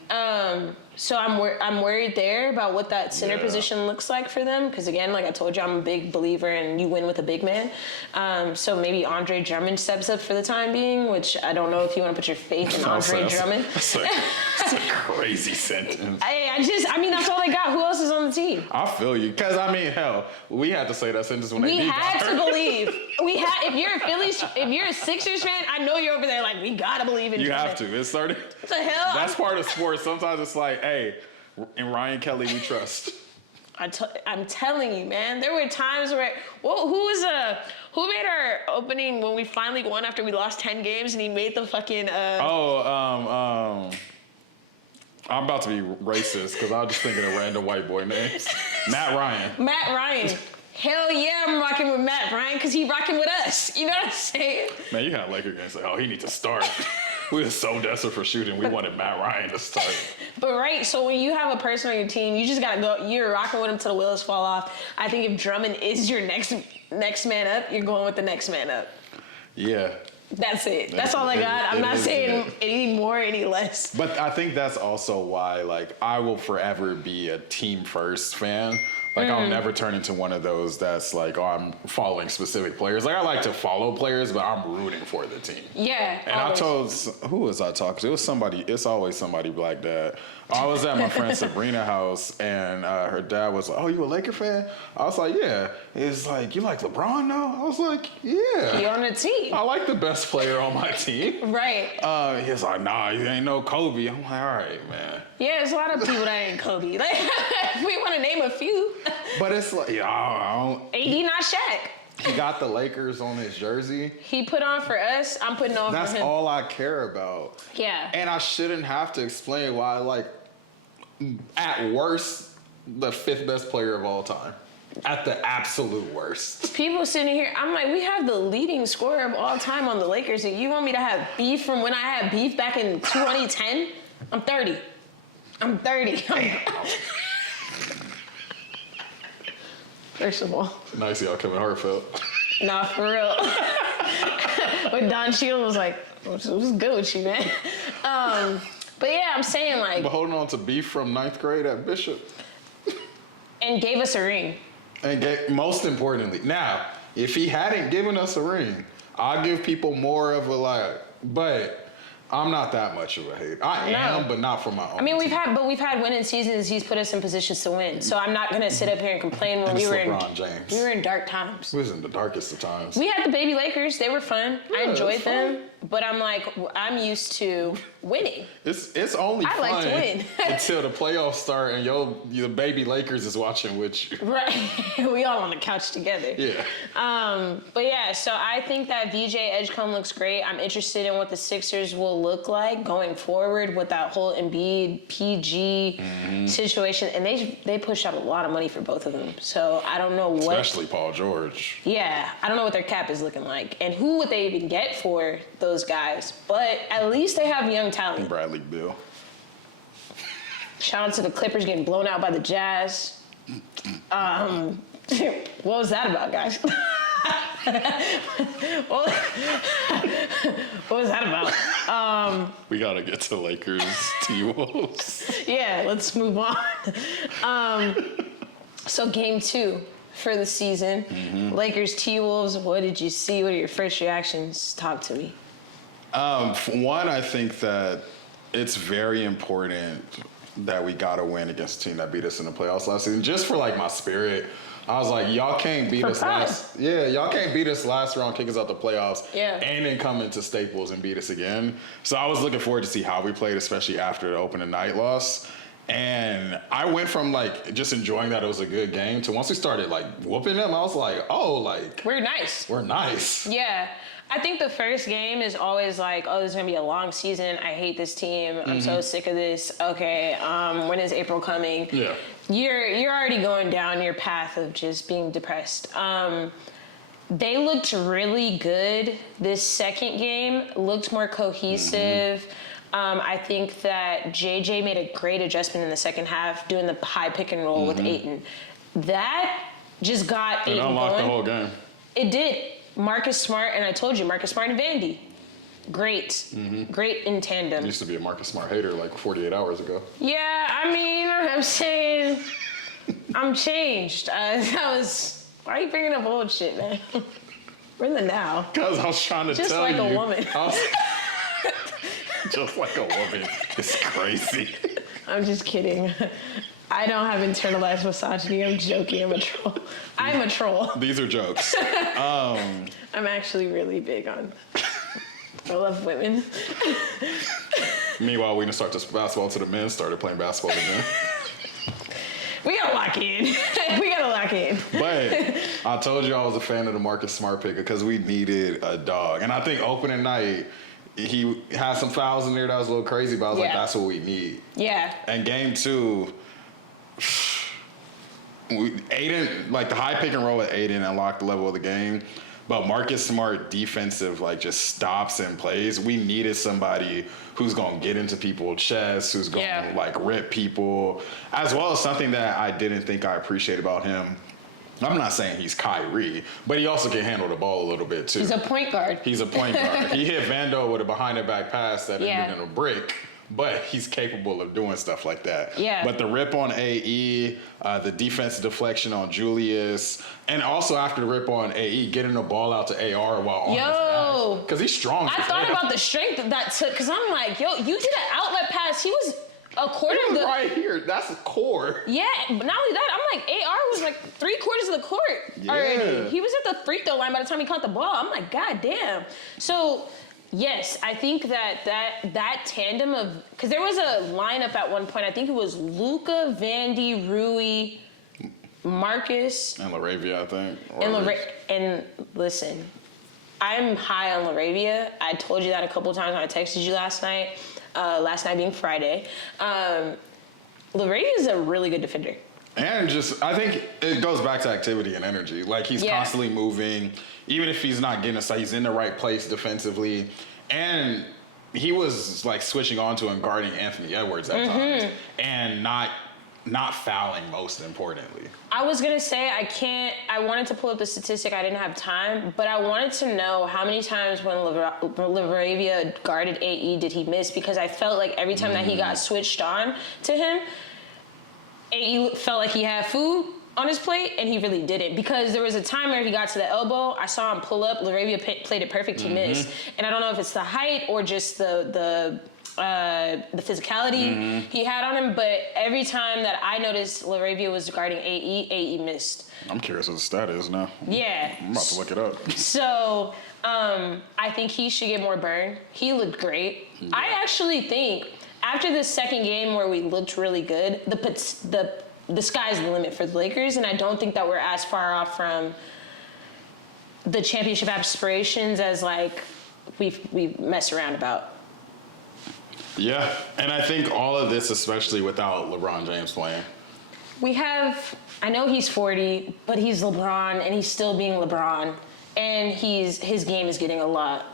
So I'm worried there about what that center position looks like for them. Because, again, like I told you, I'm a big believer in you win with a big man. So maybe Andre Drummond steps up for the time being, which I don't know if you want to put your faith in Andre Drummond. That's a crazy sentence. I mean, that's all they got. Who else is on the team? I feel you. Because, I mean, hell, we had to say that sentence when they beat We had to believe. If you're a Sixers fan, I know you're over there like, we got to believe in You Drummond. have to. It started. What the hell? That's part of sports. Sometimes it's like, hey, in Ryan Kelly we trust. I'm telling you, man. There were times where who made our opening when we finally won after we lost 10 games and he made the fucking I'm about to be racist because I was just thinking of random white boy names. Matt Ryan. Hell yeah, I'm rocking with Matt Ryan because he rocking with us. You know what I'm saying? Man, you had Laker games like, oh, he needs to start. We were so desperate for shooting. We wanted Matt Ryan to start. But right, so when you have a person on your team, you just gotta go. You're rocking with him till the wheels fall off. I think if Drummond is your next man up, you're going with the next man up. Yeah. That's it. That's all I got. I'm not saying any more, any less. But I think that's also why, like, I will forever be a team first fan. Like, I'll never turn into one of those that's like, oh, I'm following specific players. Like, I like to follow players, but I'm rooting for the team. Yeah. And always. Who was I talking to? It was somebody, it's always somebody like that. I was at my friend Sabrina's house, and her dad was like, oh, you a Laker fan? I was like, yeah. He's like, you like LeBron now? I was like, yeah. You're on the team. I like the best player on my team. Right. He was like, nah, you ain't no Kobe. I'm like, all right, man. Yeah, there's a lot of people that ain't Kobe. Like, we want to name a few. But it's like, I don't. AD not Shaq. He got the Lakers on his jersey. He put on for us. I'm putting on for him. That's all I care about. Yeah. And I shouldn't have to explain why, like, at worst, the fifth best player of all time. At the absolute worst. People sitting here, I'm like, we have the leading scorer of all time on the Lakers, and you want me to have beef from when I had beef back in 2010? I'm 30. First of all. Nice, y'all Kevin Hartfeld. Nah, for real. When Don Cheadle was like, what's good with you, man? But yeah, I'm saying like. But holding on to beef from 9th grade at Bishop. And gave us a ring. And most importantly, now, if he hadn't given us a ring, I'd give people more of a like, but I'm not that much of a hater. I am, but not for my own. I mean, we've team. had winning seasons. He's put us in positions to win. So I'm not gonna sit up here and complain when we were LeBron James. We were in dark times. We was in the darkest of times. We had the baby Lakers. They were fun. Yeah, I enjoyed them. But I'm like, I'm used to winning. It's only I fun like to win. until the playoffs start and the baby Lakers is watching with you. Right. We all on the couch together. Yeah. But yeah, so I think that VJ Edgecombe looks great. I'm interested in what the Sixers will look like going forward with that whole Embiid PG situation. And they pushed out a lot of money for both of them. So I don't know what. Especially Paul George. Yeah, I don't know what their cap is looking like. And who would they even get for those guys? But at least they have young talent. Bradley Beal. Shout out to the Clippers getting blown out by the Jazz. What was that about, guys? what was that about? We gotta get to Lakers T-Wolves. Yeah, let's move on. So game 2 for the season. Lakers T-Wolves, what did you see? What are your first reactions? Talk to me. For one, I think that it's very important that we got to win against a team that beat us in the playoffs last season. Just for like my spirit, I was like, y'all can't beat us y'all can't beat us last round, kick us out the playoffs, and then come into Staples and beat us again. So I was looking forward to see how we played, especially after the opening night loss. And I went from like just enjoying that it was a good game to once we started like whooping them, I was like, oh, like we're nice. We're nice. Yeah. I think the first game is always like, oh, this is gonna be a long season. I hate this team. I'm so sick of this. Okay, when is April coming? Yeah. You're already going down your path of just being depressed. They looked really good. This second game looked more cohesive. I think that JJ made a great adjustment in the second half, doing the high pick and roll with Ayton. That just got Ayton unlocked going. the whole game. It did. Marcus Smart, and I told you, Marcus Smart and Vandy. Great. Great in tandem. I used to be a Marcus Smart hater like 48 hours ago. Yeah, I mean, I'm saying I'm changed. Why are you bringing up old shit, man? We're in the now. Because I was trying to Just tell like you. a woman. Just like a woman. It's crazy. I'm just kidding. I don't have internalized misogyny. I'm joking. I'm a troll. I'm a troll. These are jokes. I'm actually really big on. I love women. Meanwhile, we didn't start this basketball till the men started playing basketball again. We gotta lock in. We gotta lock in. But I told you I was a fan of the Marcus Smart pick because we needed a dog. And I think opening night, he had some fouls in there that was a little crazy, but I was like, that's what we need. Yeah. And game 2, Aiden, like the high pick and roll with Aiden unlocked the level of the game. But Marcus Smart defensive, like just stops and plays. We needed somebody who's going to get into people's chests, who's going to like rip people, as well as something that I didn't think I appreciate about him. I'm not saying he's Kyrie, but he also can handle the ball a little bit too. He's a point guard. He hit Vando with a behind the back pass that ended in a brick. But he's capable of doing stuff like that. Yeah. But the rip on AE, the defense deflection on Julius, and also after the rip on AE, getting the ball out to AR while on his back. Because he's strong. I thought about the strength that took, because I'm like, yo, you did an outlet pass. He was a quarter of the... right here. That's a core. Yeah, but not only that, I'm like, AR was like 3/4 of the court already. He was at the free throw line by the time he caught the ball. I'm like, God damn. So... yes, I think that tandem of, because there was a lineup at one point. I think it was Luka, Vandy, Rui, Marcus, and LaRavia, I think. And listen, I'm high on LaRavia. I told you that a couple of times when I texted you last night. Last night being Friday. LaRavia is a really good defender. And just, I think it goes back to activity and energy. Like, he's constantly moving. Even if he's not getting a side, he's in the right place defensively. And he was, like, switching on to and guarding Anthony Edwards at times. And not fouling, most importantly. I was going to say, I wanted to pull up the statistic. I didn't have time. But I wanted to know how many times when LaRavia guarded AE did he miss? Because I felt like every time that he got switched on to him, AE felt like he had food on his plate, and he really didn't. Because there was a time where he got to the elbow, I saw him pull up, LaRavia played it perfect, he missed. And I don't know if it's the height or just the the physicality he had on him, but every time that I noticed LaRavia was guarding AE missed. I'm curious what the stat is now. Yeah. I'm about to look it up. So I think he should get more burn. He looked great. Yeah. I actually think after the second game where we looked really good, the sky's the limit for the Lakers, and I don't think that we're as far off from the championship aspirations as like we mess around about. Yeah, and I think all of this, especially without LeBron James playing. I know he's 40, but he's LeBron, and he's still being LeBron, and his game is getting a lot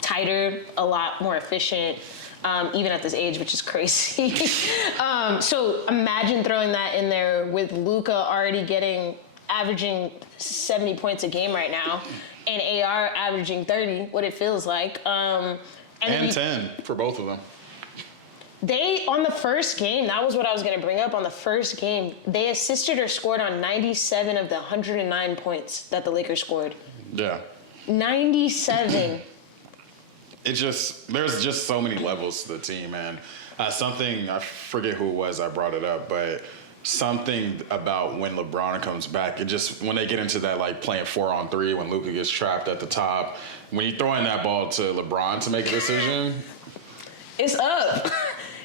tighter, a lot more efficient, even at this age, which is crazy. So imagine throwing that in there with Luka already averaging 70 points a game right now, and AR averaging 30, what it feels like. And 10 for both of them. On the first game, that was what I was going to bring up. On the first game, they assisted or scored on 97 of the 109 points that the Lakers scored. Yeah. 97. There's just so many levels to the team, man. Something, I forget who it was, I brought it up, but something about when LeBron comes back, when they get into that, like, playing 4-on-3, when Luka gets trapped at the top, when you throw in that ball to LeBron to make a decision. It's up.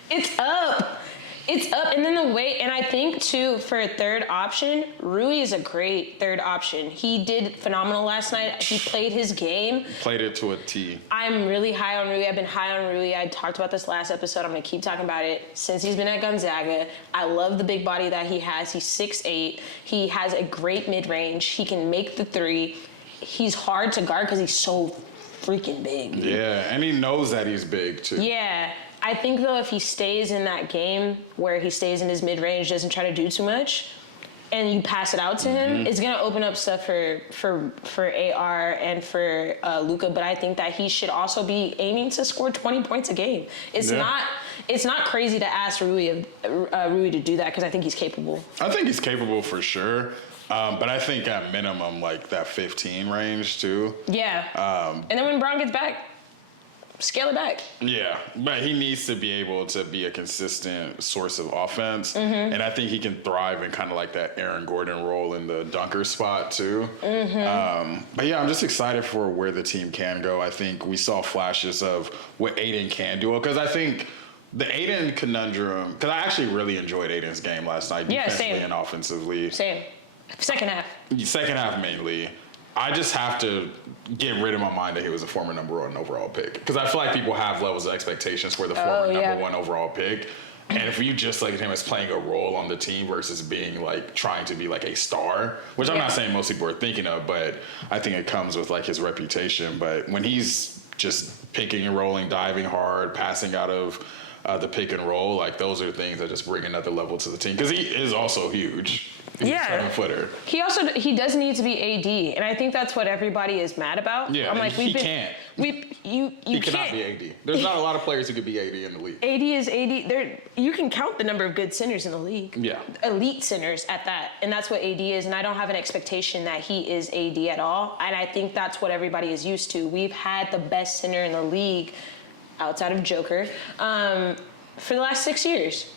It's up. It's up. And then and I think, too, for a third option, Rui is a great third option. He did phenomenal last night. He played his game. Played it to a T. I'm really high on Rui. I've been high on Rui. I talked about this last episode. I'm going to keep talking about it since he's been at Gonzaga. I love the big body that he has. He's 6'8". He has a great mid-range. He can make the three. He's hard to guard because he's so freaking big. Yeah, and he knows that he's big, too. Yeah. I think, though, if he stays in that game where he stays in his mid-range, doesn't try to do too much, and you pass it out to him, it's going to open up stuff for AR and for Luka. But I think that he should also be aiming to score 20 points a game. It's not crazy to ask Rui to do that because I think he's capable. I think he's capable for sure. But I think at minimum, like that 15 range, too. Yeah. And then when Brown gets back, scale it back. Yeah, but he needs to be able to be a consistent source of offense. And I think he can thrive in kind of like that Aaron Gordon role in the dunker spot, too. But yeah, I'm just excited for where the team can go. I think we saw flashes of what Aiden can do. Because I think the Aiden conundrum, because I actually really enjoyed Aiden's game last night, defensively and offensively. Same. Second half mainly. I just have to get rid of my mind that he was a former number 1 overall pick. Because I feel like people have levels of expectations for the former number 1 overall pick. And if you just look at him as playing a role on the team versus being like trying to be like a star, which I'm not saying most people are thinking of, but I think it comes with like his reputation. But when he's just picking and rolling, diving hard, passing out of the pick and roll, like those are things that just bring another level to the team. Because he is also huge. He's a 7-footer. He does need to be AD, and I think that's what everybody is mad about. Yeah, I'm like, he can't. You cannot be AD. There's not a lot of players who could be AD in the league. AD is AD. You can count the number of good centers in the league. Yeah. Elite centers at that, and that's what AD is. And I don't have an expectation that he is AD at all. And I think that's what everybody is used to. We've had the best center in the league, outside of Joker, for the last 6 years.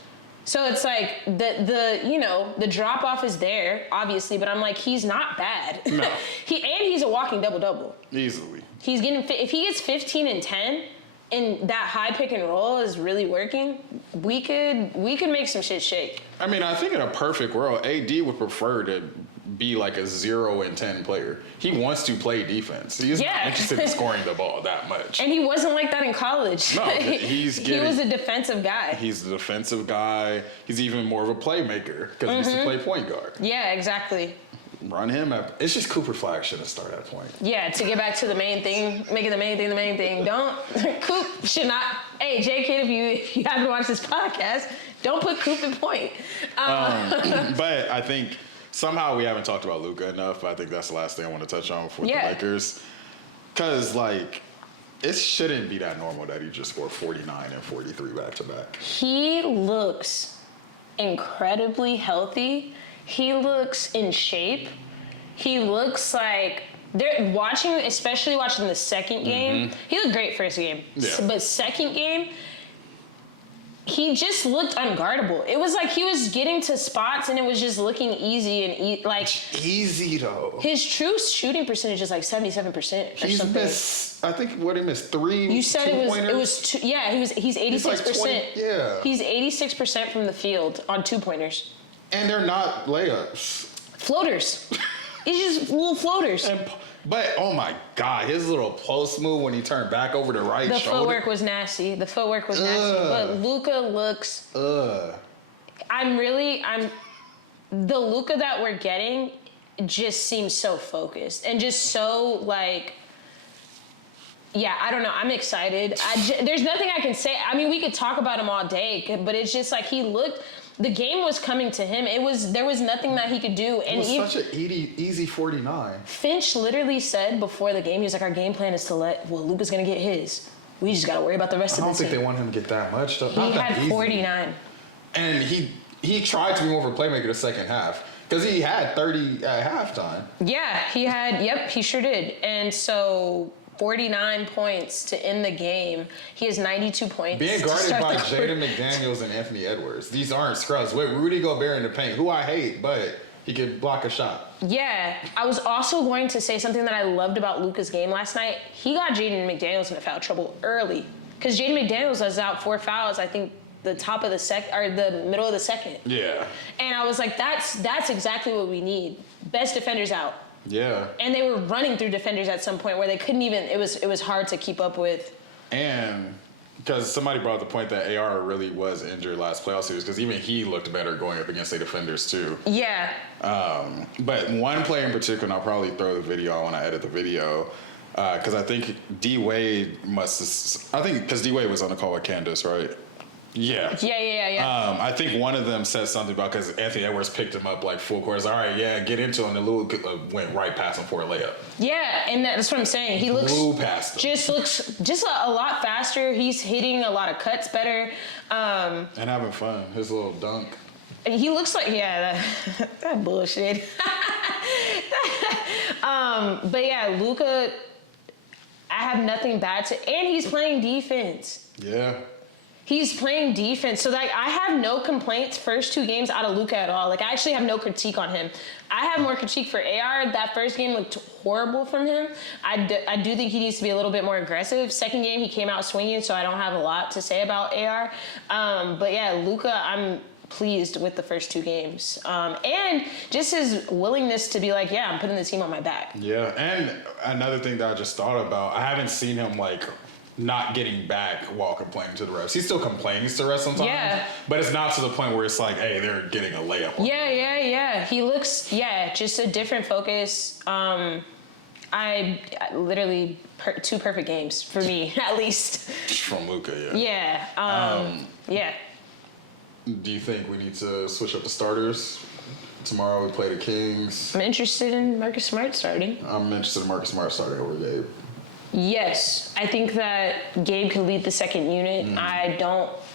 So it's like the drop off is there, obviously, but I'm like, he's not bad. No. He's a walking double-double. Easily. He's if he gets 15 and 10 and that high pick and roll is really working, we could make some shit shake. I mean, I think in a perfect world, AD would prefer to be like a 0 and 10 player. He wants to play defense. He's not interested in scoring the ball that much. And he wasn't like that in college. No, he was a defensive guy. He's the defensive guy. He's even more of a playmaker because he used to play point guard. Yeah, exactly. Run him up. It's just Cooper Flag should have started at point. Yeah, to get back to the main thing, making the main thing the main thing. Coop should not. Hey, JK, if you haven't watched this podcast, don't put Coop in point. But I think somehow we haven't talked about Luka enough. I think that's the last thing I want to touch on for the Lakers. Because, like, it shouldn't be that normal that he just scored 49 and 43 back-to-back. He looks incredibly healthy. He looks in shape. He looks like They're watching, especially watching the second game. He looked great first game, but second game, he just looked unguardable. It was like he was getting to spots and it was just looking easy and easy though. His true shooting percentage is like 77% or something. Missed, I think he missed 3. You said it was two, yeah. He's 86%. Yeah, he's 86% from the field on 2-pointers. And they're not layups. Floaters. It's just little floaters. But oh my God, his little post move when he turned back over the right shoulder. The footwork was nasty. But Luka looks. The Luka that we're getting just seems so focused and just so like. Yeah, I don't know. I'm excited. There's nothing I can say. I mean, we could talk about him all day, but it's just like he looked. The game was coming to him. There was nothing that he could do. And it was such an easy 49. Finch literally said before the game, he was like, our game plan is to Luka's going to get his. We just got to worry about the rest of the team. I don't think they want him to get that much. Though. He had 49. And he tried to be more of a playmaker the second half. Because he had 30 at halftime. Yeah, he sure did. And so 49 points to end the game. He has 92 points. Being guarded by Jaden McDaniels and Anthony Edwards. These aren't scrubs. With Rudy Gobert in the paint, who I hate, but he could block a shot. Yeah. I was also going to say something that I loved about Luka's game last night. He got Jaden McDaniels into foul trouble early. Because Jaden McDaniels was out 4 fouls, I think, the top of the middle of the second. Yeah. And I was like, that's exactly what we need. Best defenders out. Yeah. And they were running through defenders at some point where they couldn't even, it was hard to keep up with. And because somebody brought up the point that AR really was injured last playoff series because even he looked better going up against the defenders too. Yeah. But one player in particular, and I'll probably throw the video on when I edit the video, because I think D-Wade because D-Wade was on the call with Candace, right? Yeah. Yeah. I think one of them said something about because Anthony Edwards picked him up like full court. All right, yeah, get into him. And Lou went right past him for a layup. Yeah, and that's what I'm saying. He looks looks a lot faster. He's hitting a lot of cuts better. And having fun. His little dunk. He looks like that bullshit. But yeah, Luka, I have nothing bad to, and he's playing defense. Yeah. He's playing defense. So, like, I have no complaints first 2 games out of Luka at all. Like, I actually have no critique on him. I have more critique for AR. That first game looked horrible from him. I do think he needs to be a little bit more aggressive. Second game, he came out swinging, so I don't have a lot to say about AR. But, yeah, Luka, I'm pleased with the first 2 games. And just his willingness to be like, yeah, I'm putting the team on my back. Yeah, and another thing that I just thought about, I haven't seen him, like, not getting back while complaining to the refs. He still complains to refs sometimes. Yeah. But it's not to the point where it's like, hey, they're getting a layup. Yeah. He looks, just a different focus. I literally 2 perfect games for me, at least. From Luka, yeah. Yeah. Do you think we need to switch up the starters? Tomorrow we play the Kings. I'm interested in Marcus Smart starting. I'm interested in Marcus Smart starting over Gabe. Yes, I think that Gabe can lead the second unit.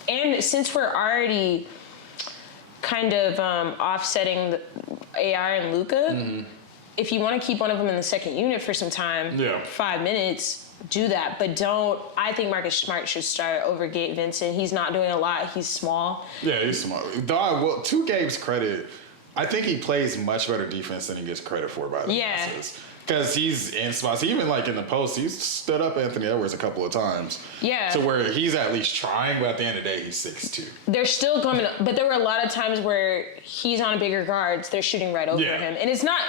And since we're already kind of offsetting the AR and Luka, if you want to keep one of them in the second unit for some time, 5 minutes, do that. But I think Marcus Smart should start over Gabe Vincent. He's not doing a lot. He's small. Yeah, he's small. Well, to Gabe's credit, I think he plays much better defense than he gets credit for by the masses. Because he's in spots, even like in the post, he's stood up Anthony Edwards a couple of times. Yeah. To where he's at least trying, but at the end of the day, he's 6'2". They're still coming up, but there were a lot of times where he's on bigger guards, they're shooting right over him. And it's not,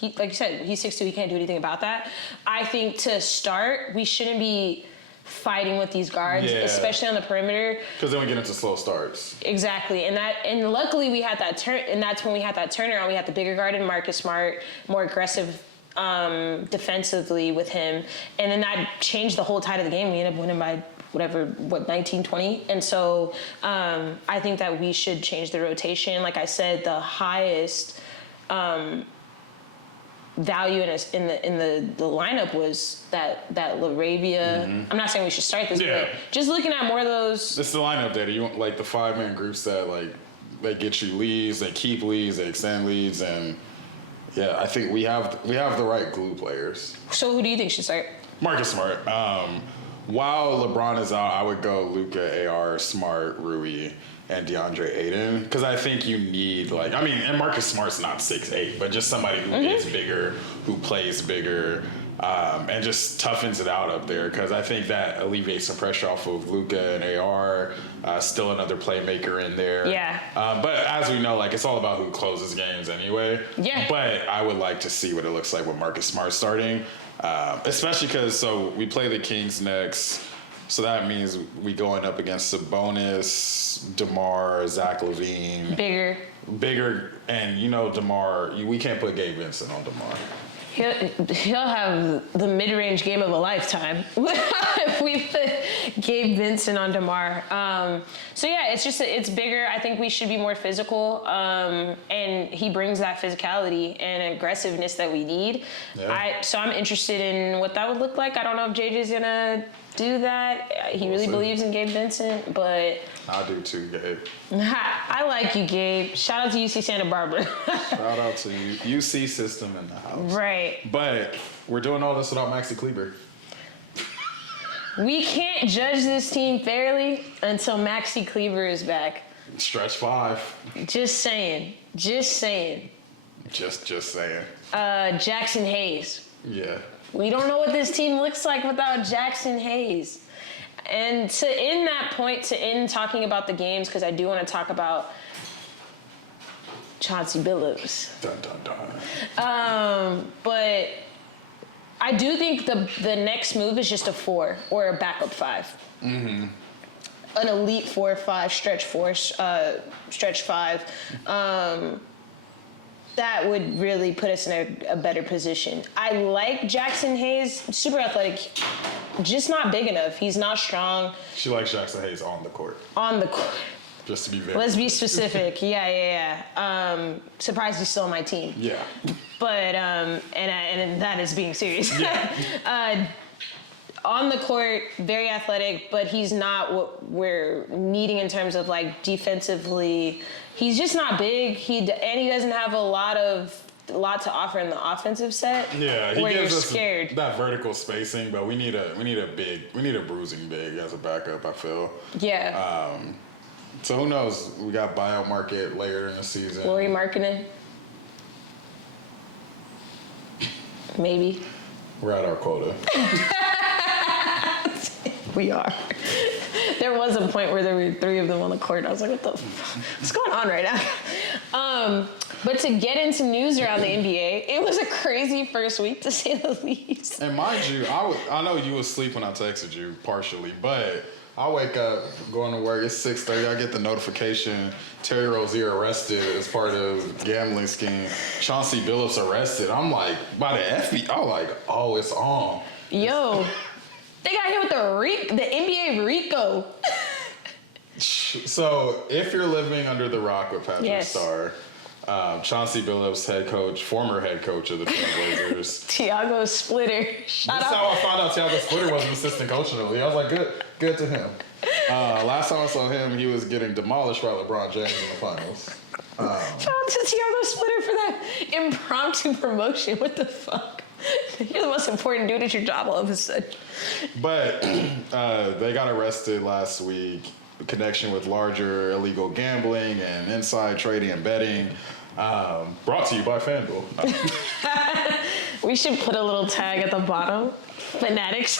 like you said, he's 6'2", he can't do anything about that. I think to start, we shouldn't be fighting with these guards, especially on the perimeter. Because then we get into slow starts. Exactly, and luckily we had that turn, and that's when we had that turnaround. We had the bigger guard in Marcus Smart, more aggressive defensively with him, and then that changed the whole tide of the game. We ended up winning by 19-20, and so I think that we should change the rotation. Like I said, the highest value in the lineup was that LaRavia. I'm not saying we should start this, but just looking at more of those. It's the lineup data. You want like the 5-man groups that like they get you leads, they keep leads, they extend leads, and Yeah, I think we have the right glue players. So who do you think should start? Marcus Smart. While LeBron is out, I would go Luka, AR, Smart, Rui, and DeAndre Ayton, because I think you need and Marcus Smart's not 6'8", but just somebody who is bigger, who plays bigger, and just toughens it out up there, because I think that alleviates some pressure off of Luka and AR. Still another playmaker in there. Yeah. But as we know, it's all about who closes games anyway. Yeah. But I would like to see what it looks like with Marcus Smart starting, especially because we play the Kings next. So that means we going up against Sabonis, DeMar, Zach LaVine. Bigger, and DeMar, we can't put Gabe Vincent on DeMar. He'll have the mid-range game of a lifetime if we put Gabe Vincent on DeMar. So yeah, it's bigger. I think we should be more physical, and he brings that physicality and aggressiveness that we need. Yeah. So I'm interested in what that would look like. I don't know if JJ's gonna do that. He really believes in Gabe Vincent, but I do too, Gabe. I like you, Gabe. Shout out to UC Santa Barbara. Shout out to you. UC system in the house. Right. But we're doing all this without Maxi Kleber. We can't judge this team fairly until Maxi Kleber is back. Stretch 5. Just saying. Just saying. Jackson Hayes. Yeah. We don't know what this team looks like without Jackson Hayes. And to end that point, to end talking about the games, because I do want to talk about Chauncey Billups. Dun, dun, dun. But I do think the next move is just a 4 or a backup 5. Mm-hmm. An elite 4-5, stretch 4, stretch 5. That would really put us in a better position. I like Jackson Hayes, super athletic, just not big enough. He's not strong. She likes Jackson Hayes on the court. On the court. Just to be very. Let's be specific. Yeah. Surprised he's still on my team. Yeah. But and that is being serious. Yeah. On the court, very athletic, but he's not what we're needing in terms of defensively. He's just not big. He doesn't have a lot to offer in the offensive set. Yeah, he where gives you're us scared. That vertical spacing, but we need a bruising big as a backup, I feel. Yeah. So who knows? We got buyout market later in the season. Lori Markkinen. Maybe. We're at our quota. We are. There was a point where there were 3 of them on the court. I was like, what's going on right now? But to get into news around the NBA, it was a crazy first week, to say the least. And mind you, I know you was asleep when I texted you, partially, but I wake up, going to work, it's 6:30, I get the notification, Terry Rozier arrested as part of gambling scheme, Chauncey Billups arrested. I'm like, by the FBI, I'm like, oh, it's on. Yo, they got hit with the NBA RICO. So if you're living under the rock with Patrick Starr, Chauncey Billups, former head coach of the Trailblazers. Tiago Splitter. That's how I found out Tiago Splitter was an assistant coach in the league. I was like, good to him. Last time I saw him, he was getting demolished by LeBron James in the finals. Shout out to Tiago Splitter for that impromptu promotion. What the fuck? You're the most important dude at your job all of a sudden. But they got arrested last week in connection with larger illegal gambling and inside trading and betting. Brought to you by FanDuel. We should put a little tag at the bottom. Fanatics.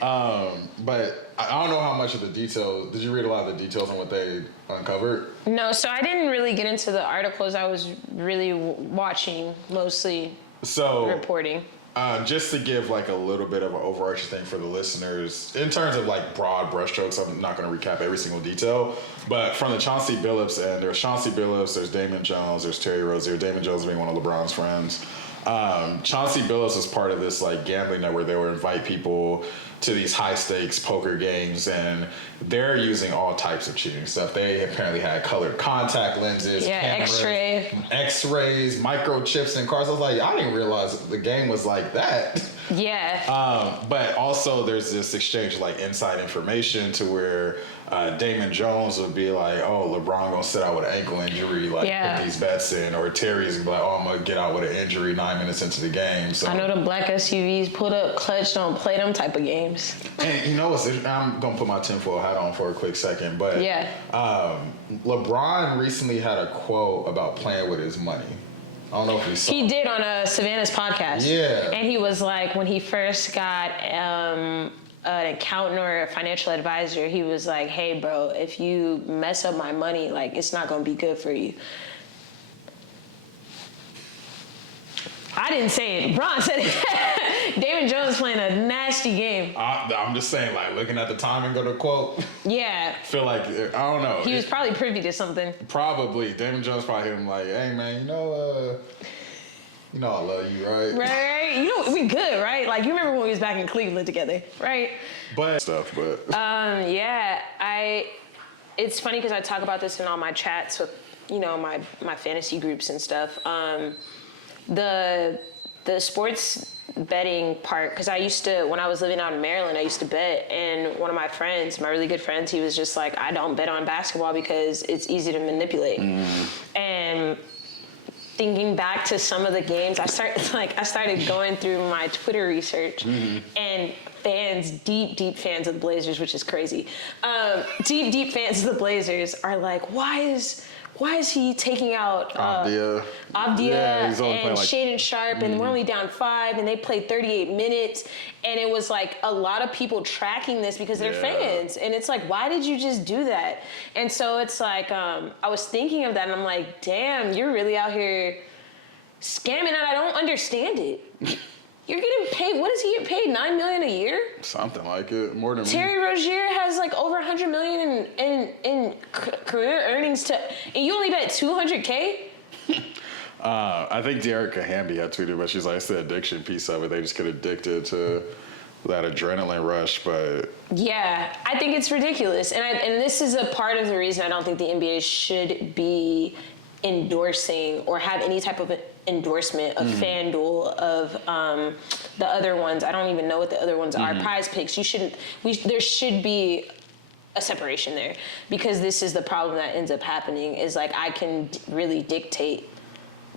But I don't know how much of the details. Did you read a lot of the details on what they uncovered? No, so I didn't really get into the articles. I was really watching, mostly reporting. Just to give a little bit of an overarching thing for the listeners, in terms of broad brushstrokes, I'm not going to recap every single detail, but from the Chauncey Billups end, there's Chauncey Billups, there's Damon Jones, there's Terry Rozier. Damon Jones being one of LeBron's friends. Chauncey Billups was part of this gambling network. They would invite people to these high stakes poker games, and they're using all types of cheating stuff. They apparently had colored contact lenses, cameras, X-rays, microchips in cars. I was like, I didn't realize the game was like that. Yeah. But also there's this exchange of like inside information to where Damon Jones would be like, oh, LeBron gonna sit out with an ankle injury, like put these bets in, or Terry's gonna be like, oh, I'm gonna get out with an injury 9 minutes into the game. So I know the black SUVs pulled up clutch, don't play them type of games. And you know what's, I'm gonna put my tinfoil hat on for a quick second, but LeBron recently had a quote about playing with his money. I don't know if you saw. He did on Savannah's podcast. Yeah. And he was like, when he first got an accountant or a financial advisor, he was like, hey, bro, if you mess up my money, like, it's not going to be good for you. I didn't say it. Bron said it. Damon Jones playing a nasty game. I'm just saying, like, looking at the timing of the quote. Yeah. Feel like, I don't know. He was probably privy to something. Probably. Damon Jones probably hit him like, hey, man, you know I love you, right? Right. You know, we good, right? Like, you remember when we was back in Cleveland together, right? But it's funny because I talk about this in all my chats with, you know, my fantasy groups and stuff. The sports betting part, because I used to, when I was living out in Maryland, I used to bet, and one of my friends, my really good friends, he was just like, I don't bet on basketball because it's easy to manipulate. And thinking back to some of the games, I started going through my Twitter research, and fans, deep fans of the Blazers, which is crazy, deep fans of the Blazers are like, why is he taking out Avdia and Shaedon Sharpe, and we're only down 5, and they played 38 minutes, and it was like a lot of people tracking this because they're fans, and it's like, why did you just do that? And so it's like, I was thinking of that, and I'm like, damn, you're really out here scamming, and I don't understand it. You're getting paid. What does he get paid? $9 million a year? Something like it. More than Terry Rozier has like over $100 million in career earnings, and you only bet $200K. I think De'Erica Hamby had tweeted, but she's like, it's the addiction piece of it. They just get addicted to that adrenaline rush, but yeah, I think it's ridiculous, and this is a part of the reason I don't think the NBA should be endorsing or have any type of endorsement of FanDuel, of the other ones. I don't even know what the other ones are. Prize Picks. There should be a separation there, because this is the problem that ends up happening, is like, I can really dictate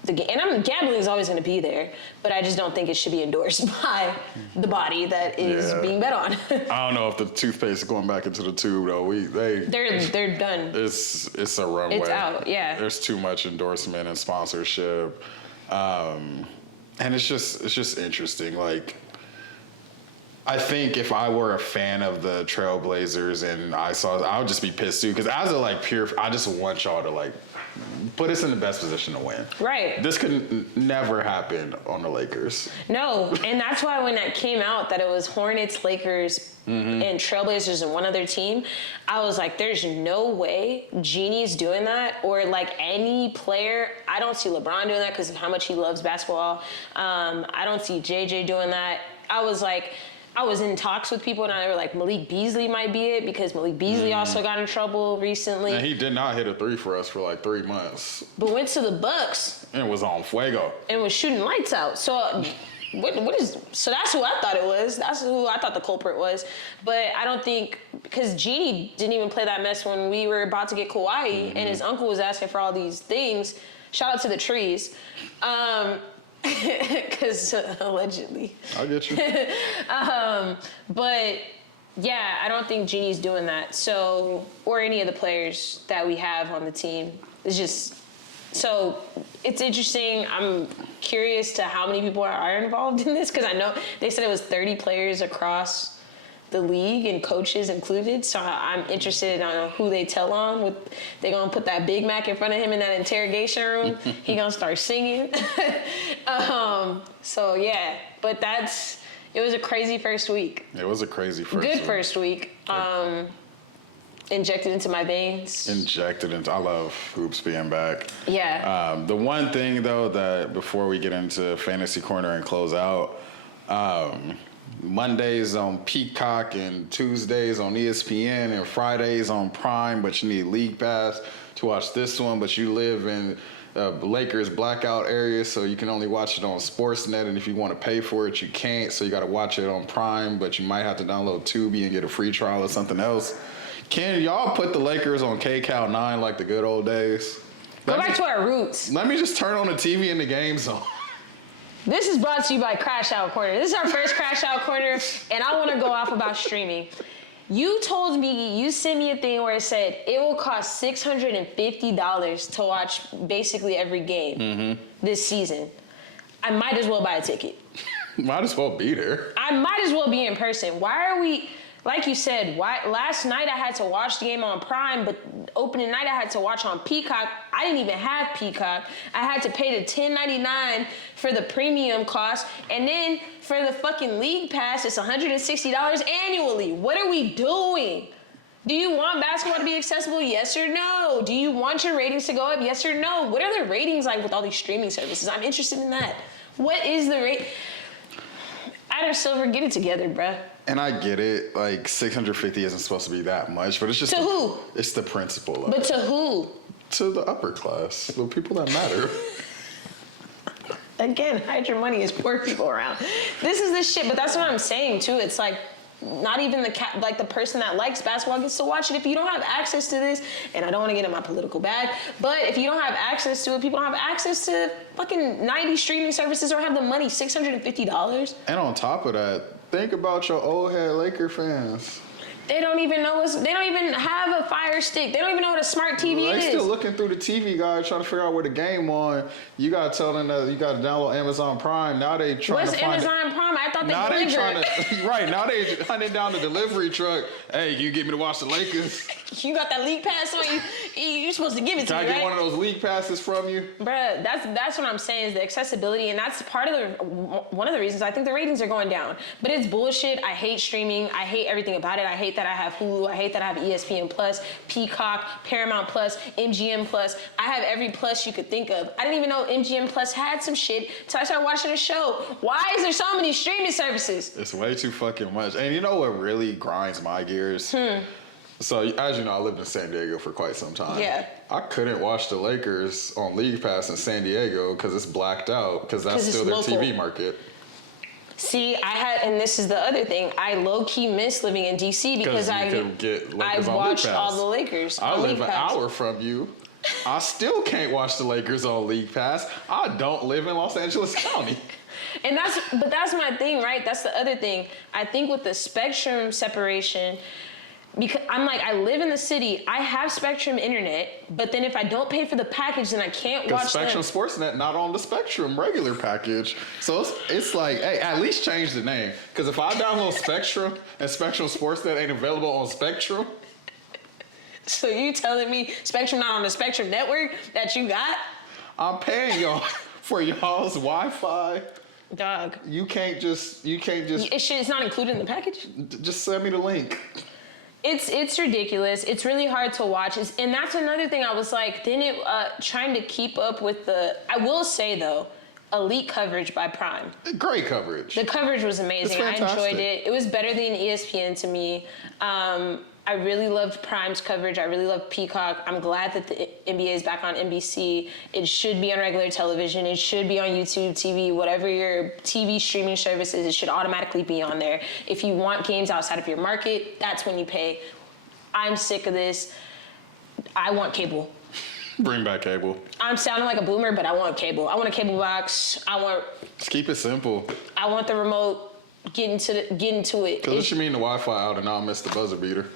the game. And gambling is always going to be there, but I just don't think it should be endorsed by the body that is being bet on. I don't know if the toothpaste is going back into the tube though. They're done. It's a runway. It's out. Yeah. There's too much endorsement and sponsorship, and it's just interesting. Like, I think if I were a fan of the Trailblazers and I would just be pissed too, because as a like pure, I just want y'all to like put us in the best position to win. Right. This could never happen on the Lakers. No, and that's why when that came out that it was Hornets, Lakers, and Trailblazers and one other team, I was like, there's no way Genie's doing that, or like any player. I don't see LeBron doing that because of how much he loves basketball. I don't see JJ doing that. I was in talks with people, and they were like, Malik Beasley might be it, because Malik Beasley also got in trouble recently. And he did not hit a 3 for us for like 3 months. But went to the Bucks. And was on fuego. And was shooting lights out. So so that's who I thought it was. That's who I thought the culprit was. But I don't think, because Genie didn't even play that mess when we were about to get Kawhi, and his uncle was asking for all these things. Shout out to the trees. Because allegedly. I get you. But yeah, I don't think Genie's doing that. So, or any of the players that we have on the team. It's just, so it's interesting. I'm curious to how many people are involved in this, because I know they said it was 30 players across the league and coaches included. So I'm interested in who they tell on. They gonna put that Big Mac in front of him in that interrogation room. He gonna start singing. So yeah, but it was a crazy first week. It was a crazy first week. Good first week. Injected into my veins. I love hoops being back. Yeah. The one thing though, that before we get into fantasy corner and close out, Mondays on Peacock and Tuesdays on ESPN and Fridays on Prime, but you need League Pass to watch this one, but you live in Lakers blackout area, so you can only watch it on Sportsnet, and if you want to pay for it, you can't, so you got to watch it on Prime, but you might have to download Tubi and get a free trial or something else. Can y'all put the Lakers on KCal 9 like the good old days? Go back to our roots. Let me just turn on the TV in the game zone. This is brought to you by Crash Out Corner. This is our first Crash Out Corner, and I want to go off about streaming. You told me, you sent me a thing where it said it will cost $650 to watch basically every game this season. I might as well buy a ticket. Might as well be there. I might as well be in person. Why are we... Like you said, last night I had to watch the game on Prime, but opening night I had to watch on Peacock. I didn't even have Peacock. I had to pay the $10.99 for the premium cost, and then for the fucking League Pass, it's $160 annually. What are we doing? Do you want basketball to be accessible? Yes or no? Do you want your ratings to go up? Yes or no? What are the ratings like with all these streaming services? I'm interested in that. What is the rate? Adam Silver, get it together, bruh. And I get it, like 650 isn't supposed to be that much, but it's just who? It's the principle of But it. to who? To the upper class, the people that matter. Again, hide your money as poor people around. This is the shit, but that's what I'm saying too. It's like not even the person that likes basketball gets to watch it. If you don't have access to this, and I don't want to get in my political bag, but if you don't have access to it, people don't have access to fucking 90 streaming services or have the money, $650. And on top of that, think about your old head Laker fans. They don't even know they don't even have a Fire Stick. They don't even know what a smart TV is. They still looking through the TV guide trying to figure out where the game on. You gotta tell them that you gotta download Amazon Prime. Now they trying What's to find Amazon Prime? I thought now they trying to right now they hunting down the delivery truck. Hey, you get me to watch the Lakers? You got that League Pass on you. You're supposed to give it to me, Can I get right? one of those League Passes from you? Bruh, that's what I'm saying is the accessibility, and that's part of one of the reasons I think the ratings are going down. But it's bullshit. I hate streaming. I hate everything about it. I hate that I have Hulu. I hate that I have ESPN Plus, Peacock, Paramount Plus, MGM Plus. I have every plus you could think of. I didn't even know MGM Plus had some shit till I started watching the show. Why is there so many streaming services? It's way too fucking much. And you know what really grinds my gears? So, as you know, I lived in San Diego for quite some time. Yeah. I couldn't watch the Lakers on League Pass in San Diego because it's blacked out, because that's still their local TV market. See, and this is the other thing, I low-key miss living in DC because I watched all the Lakers I on live League an Pass. hour from you. I still can't watch the Lakers on League Pass. I don't live in Los Angeles County. And that's my thing, right? That's the other thing. I think with the spectrum separation, because I'm like, I live in the city, I have Spectrum internet, but then if I don't pay for the package, then I can't watch Spectrum Sportsnet not on the Spectrum regular package. So it's like, hey, at least change the name. Because if I download Spectrum and Spectrum Sportsnet ain't available on Spectrum. So you telling me Spectrum not on the Spectrum network that you got? I'm paying y'all for y'all's Wi-Fi. Dog. You can't just. It's not included in the package? Just send me the link. It's ridiculous. It's really hard to watch. And that's another thing I was like, trying to keep up with I will say though, elite coverage by Prime. Great coverage. The coverage was amazing. I enjoyed it. It was better than ESPN to me. I really loved Prime's coverage. I really loved Peacock. I'm glad that the NBA is back on NBC. It should be on regular television. It should be on YouTube TV, whatever your TV streaming service is, it should automatically be on there. If you want games outside of your market, that's when you pay. I'm sick of this. I want cable. Bring back cable. I'm sounding like a boomer, but I want cable. I want a cable box. Just keep it simple. I want the remote. Get into it. Because what you mean the Wi-Fi out and I'll miss the buzzer beater?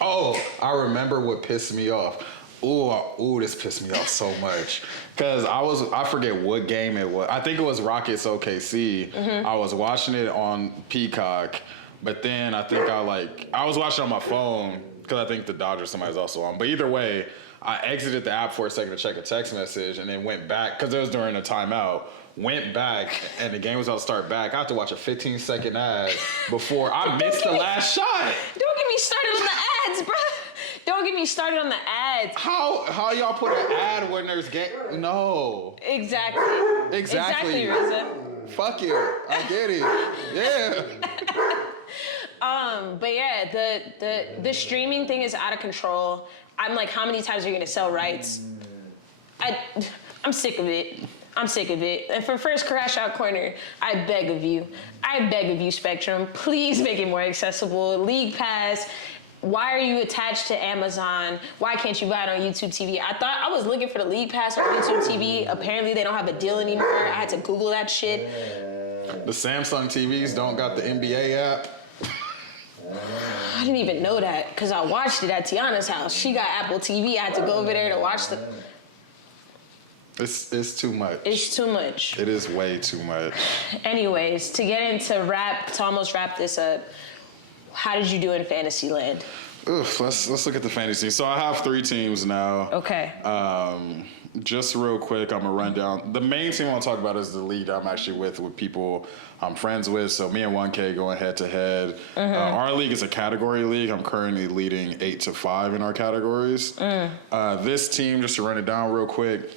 Oh, I remember what pissed me off. Ooh, this pissed me off so much. Because I forget what game it was. I think it was Rockets OKC. Mm-hmm. I was watching it on Peacock, but then I think I was watching it on my phone because I think the Dodgers somebody's also on. But either way, I exited the app for a second to check a text message and then went back because it was during a timeout. Went back and the game was about to start back. I have to watch a 15-second ad before I missed the last shot. Don't get me started on the ads, bro. Don't get me started on the ads. How y'all put an ad when there's game? No. Exactly, Exactly. Rizza. Fuck it. I get it. Yeah. But yeah, the streaming thing is out of control. I'm like, how many times are you gonna sell rights? I'm sick of it. I'm sick of it. And for first Crash Out Corner, I beg of you, Spectrum, please make it more accessible. League Pass. Why are you attached to Amazon? Why can't you buy it on YouTube TV? I was looking for the League Pass on YouTube TV. Apparently they don't have a deal anymore. I had to Google that shit. The Samsung TVs don't got the NBA app. I didn't even know that because I watched it at Tiana's house. She got Apple TV. I had to go over there to watch the... It's too much. It's too much. It is way too much. Anyways, to almost wrap this up, how did you do in Fantasyland? Oof, let's look at the fantasy. So I have 3 teams now. Okay. Just real quick, I'm gonna run down. The main team I want to talk about is the league I'm actually with people I'm friends with. So me and 1K going head to head. Our league is a category league. I'm currently leading 8-5 in our categories. This team, just to run it down real quick,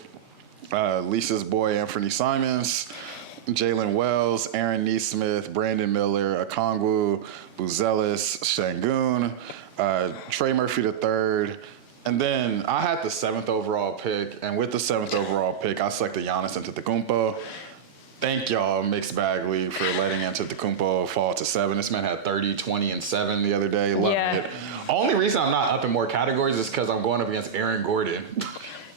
Lisa's boy Anthony Simons, Jalen Wells, Aaron Neesmith, Brandon Miller, Okongwu, Buzelis, Shangoon, Trey Murphy III. And then I had the 7th overall pick, and with the 7th overall pick, I selected Giannis Antetokounmpo. Thank y'all, Mixed Bag League, for letting Antetokounmpo fall to 7. This man had 30, 20, and 7 the other day. Loving it. Only reason I'm not up in more categories is because I'm going up against Aaron Gordon.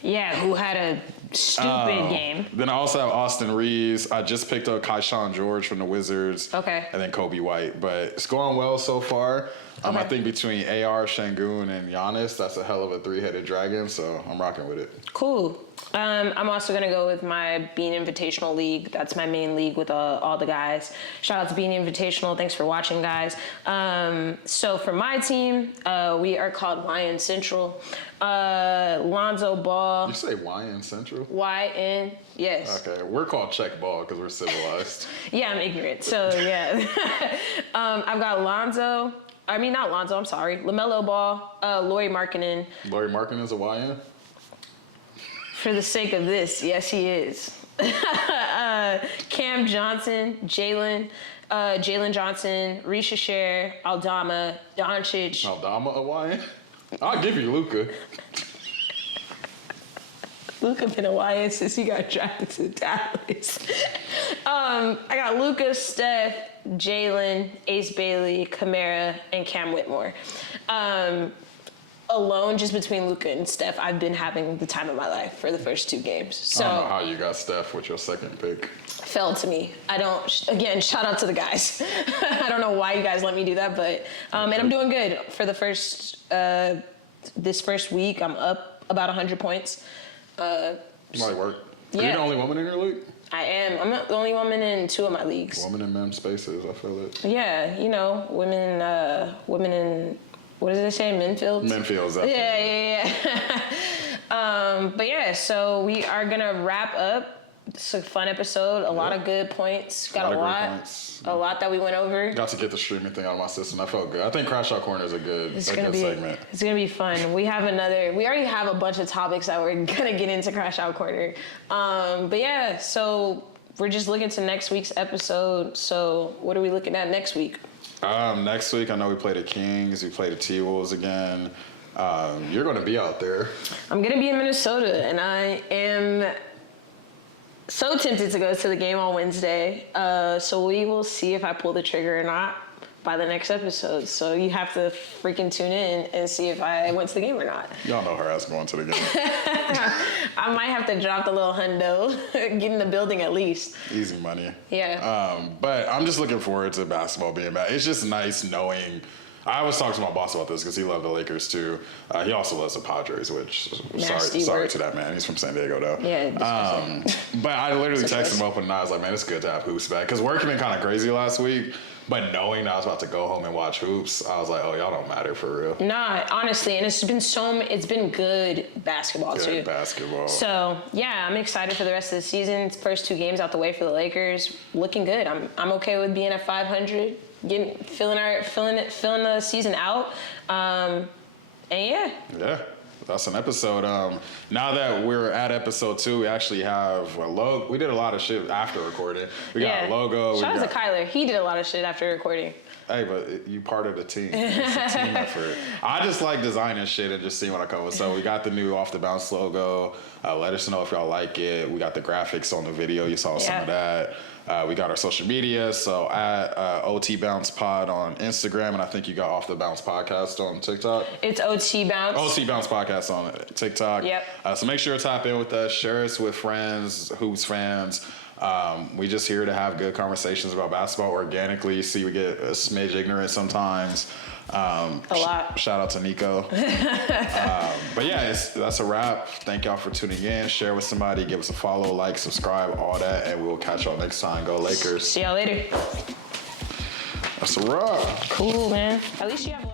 Yeah, who had a stupid game. Then I also have Austin Reeves. I just picked up Kaishawn George from the Wizards. Okay. And then Kobe White. But it's going well so far. I think between AR, Shangoon, and Giannis, that's a hell of a 3-headed dragon. So I'm rocking with it. Cool. I'm also going to go with my Bean Invitational League. That's my main league with all the guys. Shout out to Bean Invitational. Thanks for watching, guys. So for my team, we are called YN Central. Lonzo Ball. You say YN Central? YN, yes. Okay, we're called Check Ball because we're civilized. Yeah, I'm ignorant. So, yeah. I've got Lonzo. I mean, not Lonzo, I'm sorry. LaMelo Ball, Lauri Markkanen. Lauri Markkanen's a YN? For the sake of this, yes, he is. Cam Johnson, Jalen Johnson, Risha Sher, Aldama, Doncic. Aldama a YN? I'll give you Luka. Luka been a YN since he got drafted to Dallas. I got Luka, Steph, Jalen, Ace Bailey, Kamara, and Cam Whitmore. Alone, just between Luka and Steph, I've been having the time of my life for the first 2 games. So I don't know how you got Steph with your 2nd pick. Fell to me. Again, shout out to the guys. I don't know why you guys let me do that, but, and I'm doing good. For the this first week, I'm up about 100 points. Might work. Yeah. Are you the only woman in your league? I am. I'm the only woman in 2 of my leagues. Woman in men's spaces, I feel it. Yeah, women in, what does it say, Menfields? Menfields, definitely. Yeah. But yeah, so we are gonna wrap up. It's a fun episode. A lot of good points. Got a lot that we went over. Got to get the streaming thing out of my system. That felt good. I think Crash Out Corner is a good segment. It's gonna be fun. We already have a bunch of topics that we're gonna get into Crash Out Corner. But yeah, so we're just looking to next week's episode. So what are we looking at next week? Next week, I know we play the Kings. We play the T-Wolves again. You're going to be out there. I'm going to be in Minnesota, and I am so tempted to go to the game on Wednesday. So we will see if I pull the trigger or not by the next episode. So you have to freaking tune in and see if I went to the game or not. Y'all know her ass going to the game. I might have to drop the little hundo, get in the building at least. Easy money. Yeah. But I'm just looking forward to basketball being back. It's just nice knowing. I was talking to my boss about this because he loved the Lakers too. He also loves the Padres, which sorry to that man. He's from San Diego though. Yeah. But I literally texted him open and I was like, man, it's good to have hoops back because work had been kind of crazy last week. But knowing that I was about to go home and watch hoops, I was like, oh, y'all don't matter for real. Nah, honestly, and it's been good basketball too. Good basketball. So yeah, I'm excited for the rest of the season. First 2 games out the way for the Lakers, looking good. I'm okay with being at 500, filling the season out. And yeah. Yeah. that's an episode. Now that we're at episode 2, we actually have a logo. We did a lot of shit after recording. We got a logo. Shout out to Kyler. He did a lot of shit after recording. Hey, but you part of the team. It's a team effort. I just like designing shit and just seeing what I come with. So we got the new Off the Bounce logo. Let us know if y'all like it. We got the graphics on the video. You saw some of that. We got our social media. So at OT Bounce Pod on Instagram, and I think you got Off the Bounce Podcast on TikTok. It's OT Bounce. OT Bounce Podcast on TikTok. Yep. So make sure to tap in with us. Share us with friends, Hoops fans. We just here to have good conversations about basketball organically. You see, we get a smidge ignorant sometimes. A lot. Shout out to Nico. But yeah, that's a wrap. Thank y'all for tuning in. Share with somebody. Give us a follow, like, subscribe, all that. And we'll catch y'all next time. Go Lakers. See y'all later. That's a wrap. Cool, man. At least you have